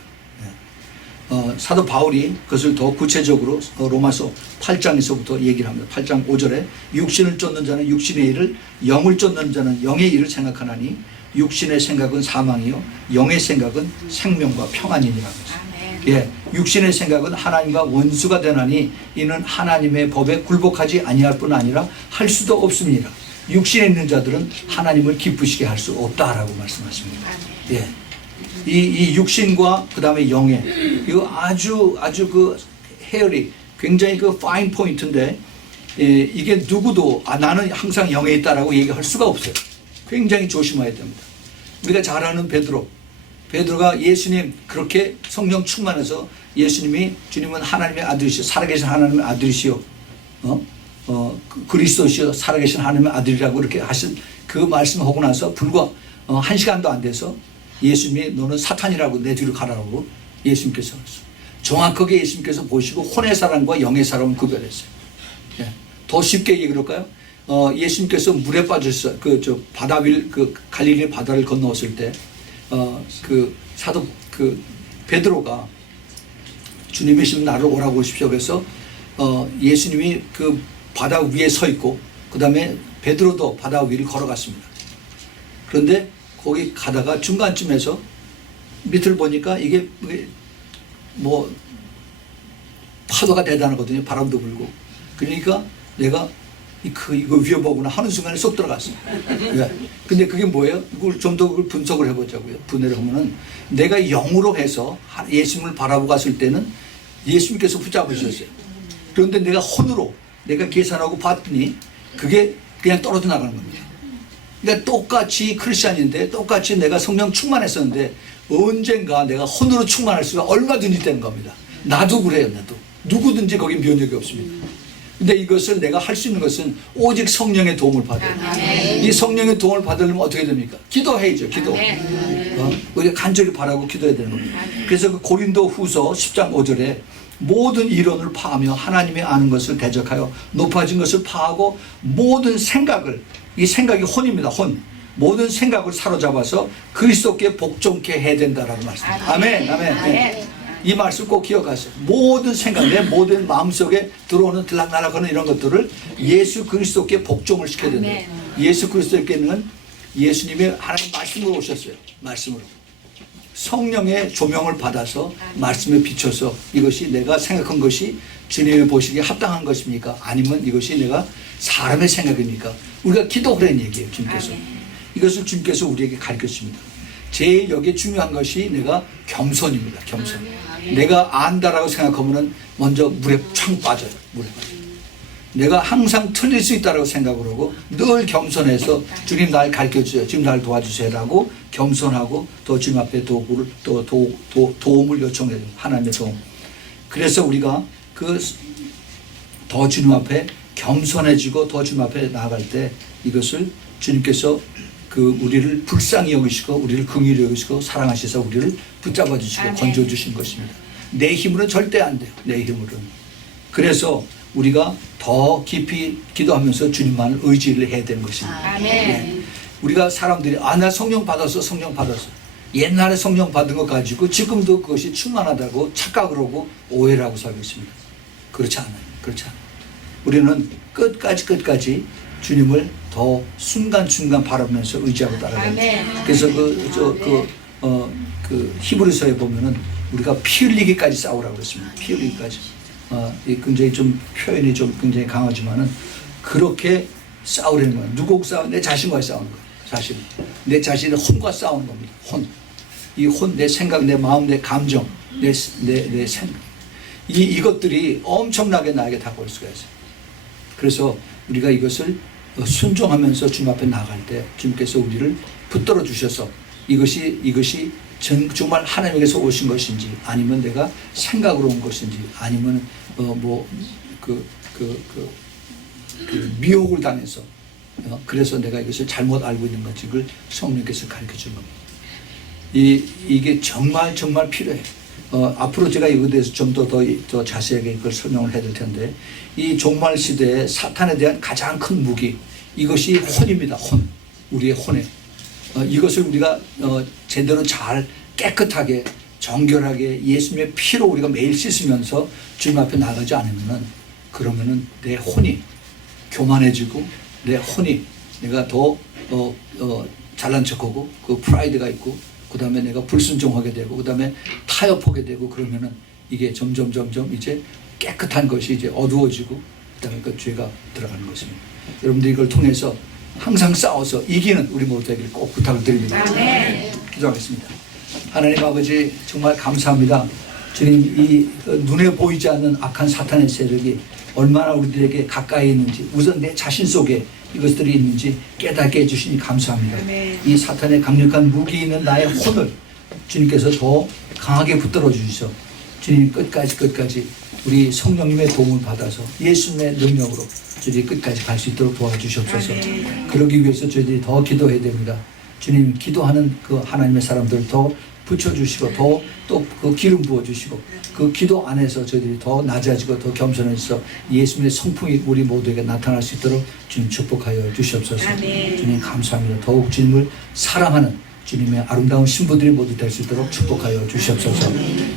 사도 바울이 그것을 더 구체적으로 로마서 8장에서부터 얘기를 합니다. 8장 5절에 육신을 쫓는 자는 육신의 일을 영을 쫓는 자는 영의 일을 생각하나니 육신의 생각은 사망이요 영의 생각은 생명과 평안이니라. 예, 육신의 생각은 하나님과 원수가 되나니 이는 하나님의 법에 굴복하지 아니할 뿐 아니라 할 수도 없습니다. 육신에 있는 자들은 하나님을 기쁘시게 할 수 없다라고 말씀하십니다. 예. 이 육신과 그 다음에 영의 이거 아주 그 헤어리 굉장히 그 파인 포인트인데 이게 누구도 나는 항상 영에 있다라고 얘기할 수가 없어요. 굉장히 조심해야 됩니다. 우리가 잘 아는 베드로가 예수님 그렇게 성령 충만해서 예수님이 주님은 하나님의 아들이시오 살아계신 하나님의 아들이시오 그리스도시오 살아계신 하나님의 아들이라고 이렇게 하신 그 말씀하고 나서 불과 1시간도 안 돼서 예수님이 너는 사탄이라고 내 뒤로 가라고 예수님께서 정확하게 예수님께서 보시고 혼의 사람과 영의 사람을 구별했어요. 예. 더 쉽게 얘기할까요? 예수님께서 물에 빠졌어요. 바다 위 갈릴리 바다를 건너왔을 때 사도 베드로가 주님이시면 나를 오라고 하십시오. 그래서 예수님이 그 바다 위에 서 있고 그 다음에 베드로도 바다 위를 걸어갔습니다. 그런데 거기 가다가 중간쯤에서 밑을 보니까 이게 뭐 파도가 대단하거든요. 바람도 불고. 그러니까 내가 이거 위험하구나 하는 순간에 쏙 들어갔어요. 왜? 근데 그게 뭐예요? 이걸 좀 더 분석을 해보자고요. 분해를 하면은 내가 영으로 해서 예수님을 바라보고 갔을 때는 예수님께서 붙잡으셨어요. 그런데 내가 혼으로 내가 계산하고 봤더니 그게 그냥 떨어져 나가는 겁니다. 그러니까 똑같이 크리스찬인데 똑같이 내가 성령 충만했었는데 언젠가 내가 혼으로 충만할 수가 얼마든지 되는 겁니다. 나도 그래요. 나도. 누구든지 거기 면역이 없습니다. 근데 이것을 내가 할 수 있는 것은 오직 성령의 도움을 받아야 돼요. 이 성령의 도움을 받으려면 어떻게 됩니까? 기도해야죠. 기도. 우리가 간절히 바라고 기도해야 되는 겁니다. 그래서 그 고린도 후서 10장 5절에 모든 이론을 파하며 하나님의 아는 것을 대적하여 높아진 것을 파하고 모든 생각을 이 생각이 혼입니다. 혼. 모든 생각을 사로잡아서 그리스도께 복종케 해야 된다라고 말씀합니다. 아멘. 아멘. 네. 이 말씀 꼭 기억하세요. 모든 생각, 내 모든 마음속에 들어오는 들락날락하는 이런 것들을 예수 그리스도께 복종을 시켜야 된다. 예수 그리스도께는 예수님이 하나님 말씀으로 오셨어요. 말씀으로. 성령의 조명을 받아서 말씀에 비춰서 이것이 내가 생각한 것이 주님의 보시기에 합당한 것입니까? 아니면 이것이 내가 사람의 생각입니까? 우리가 기도하라는 얘기예요. 주님께서. 이것을 주님께서 우리에게 가르쳤습니다. 제일 여기에 중요한 것이 내가 겸손입니다. 겸손. 내가 안다라고 생각하면 먼저 물에 촥 빠져요. 물에 빠져요. 내가 항상 틀릴 수 있다고 생각을 하고 늘 겸손해서 주님 날 가르쳐주세요. 주님 날 도와주세요라고 겸손하고 또 주님 앞에 도움을 요청해요. 하나님의 도움. 그래서 우리가 더 주님 앞에 겸손해지고 더 주님 앞에 나아갈 때 이것을 주님께서 우리를 불쌍히 여기시고 우리를 긍휼히 여기시고 사랑하셔서 우리를 붙잡아 주시고 건져 주신 것입니다. 내 힘으로는 절대 안 돼요. 내 힘으로는. 그래서 우리가 더 깊이 기도하면서 주님만을 의지를 해야 되는 것입니다. 아멘. 우리가 사람들이 나 성령 받았어. 옛날에 성령 받은 거 가지고 지금도 그것이 충만하다고 착각을 하고 오해를 하고 살고 있습니다. 그렇지 않아요. 우리는 끝까지 주님을 더 순간순간 바라보면서 의지하고 따라가야 돼요. 그래서 히브리서에 보면은 우리가 피 흘리기까지 싸우라고 그랬습니다. 피 흘리기까지. 굉장히 좀 표현이 좀 굉장히 강하지만은 그렇게 싸우려는 거예요. 누구하고 싸우는? 내 자신과 싸우는 거예요. 사실 내 자신의 혼과 싸우는 겁니다. 이 혼, 내 생각, 내 마음, 내 감정, 내 생각. 이것들이 엄청나게 나에게 다가올 수가 있어요. 그래서 우리가 이것을 순종하면서 주님 앞에 나갈 때 주님께서 우리를 붙들어 주셔서 이것이 정말 하나님에게서 오신 것인지 아니면 내가 생각으로 온 것인지 아니면 미혹을 당해서 그래서 내가 이것을 잘못 알고 있는 건지 그걸 성령께서 가르쳐 주는 겁니다. 이게 정말 필요해요. 앞으로 제가 이거에 대해서 좀 더 자세하게 이걸 설명을 해야 될 텐데 이 종말 시대에 사탄에 대한 가장 큰 무기 이것이 혼입니다. 우리의 혼에 이것을 우리가 제대로 잘 깨끗하게 정결하게 예수님의 피로 우리가 매일 씻으면서 주님 앞에 나가지 않으면은 그러면은 내 혼이 교만해지고 내 혼이 내가 더 잘난 척하고 프라이드가 있고 그 다음에 내가 불순종하게 되고 그 다음에 타협하게 되고 그러면은 이게 점점 이제 깨끗한 것이 이제 어두워지고 그 다음에 그 죄가 들어가는 것입니다. 여러분들 이걸 통해서 항상 싸워서 이기는 우리 모두 되기를 꼭 부탁을 드립니다. 기도하겠습니다. 하나님 아버지 정말 감사합니다. 주님 이 눈에 보이지 않는 악한 사탄의 세력이 얼마나 우리들에게 가까이 있는지 우선 내 자신 속에 이것들이 있는지 깨닫게 해주시니 감사합니다. 이 사탄의 강력한 무기 있는 나의 혼을 주님께서 더 강하게 붙들어 주시서 주님 끝까지 우리 성령님의 도움을 받아서 예수님의 능력으로 주님 끝까지 갈 수 있도록 도와주시옵소서. 그러기 위해서 저희들이 더 기도해야 됩니다. 주님 기도하는 그 하나님의 사람들 더 붙여주시고 더 또 그 기름 부어주시고 그 기도 안에서 저희들이 더 낮아지고 더 겸손해서 예수님의 성품이 우리 모두에게 나타날 수 있도록 주님 축복하여 주시옵소서. 주님 감사합니다. 더욱 주님을 사랑하는 주님의 아름다운 신부들이 모두 될 수 있도록 축복하여 주시옵소서.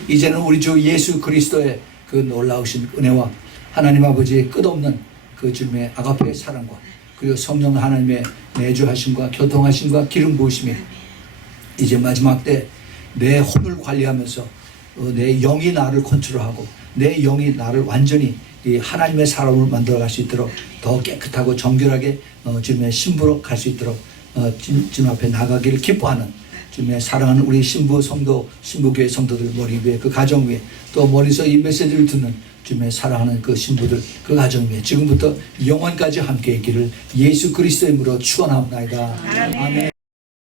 이제는 우리 주 예수 그리스도의 그 놀라우신 은혜와 하나님 아버지의 끝없는 그 주님의 아가페의 사랑과 그리고 성령 하나님의 내주하심과 교통하심과 기름 부으심이 이제 마지막 때 내 혼을 관리하면서 내 영이 나를 컨트롤하고 내 영이 나를 완전히 이 하나님의 사람으로 만들어갈 수 있도록 더 깨끗하고 정결하게 주님의 신부로 갈 수 있도록 주님 앞에 나가기를 기뻐하는 주님의 사랑하는 우리 신부 성도 신부교회 성도들 머리 위에 그 가정 위에 또 머리서 이 메시지를 듣는 주님의 사랑하는 그 신부들 그 가정 위에 지금부터 영원까지 함께 있기를 예수 그리스도의 이름으로 축원합니다. 아멘.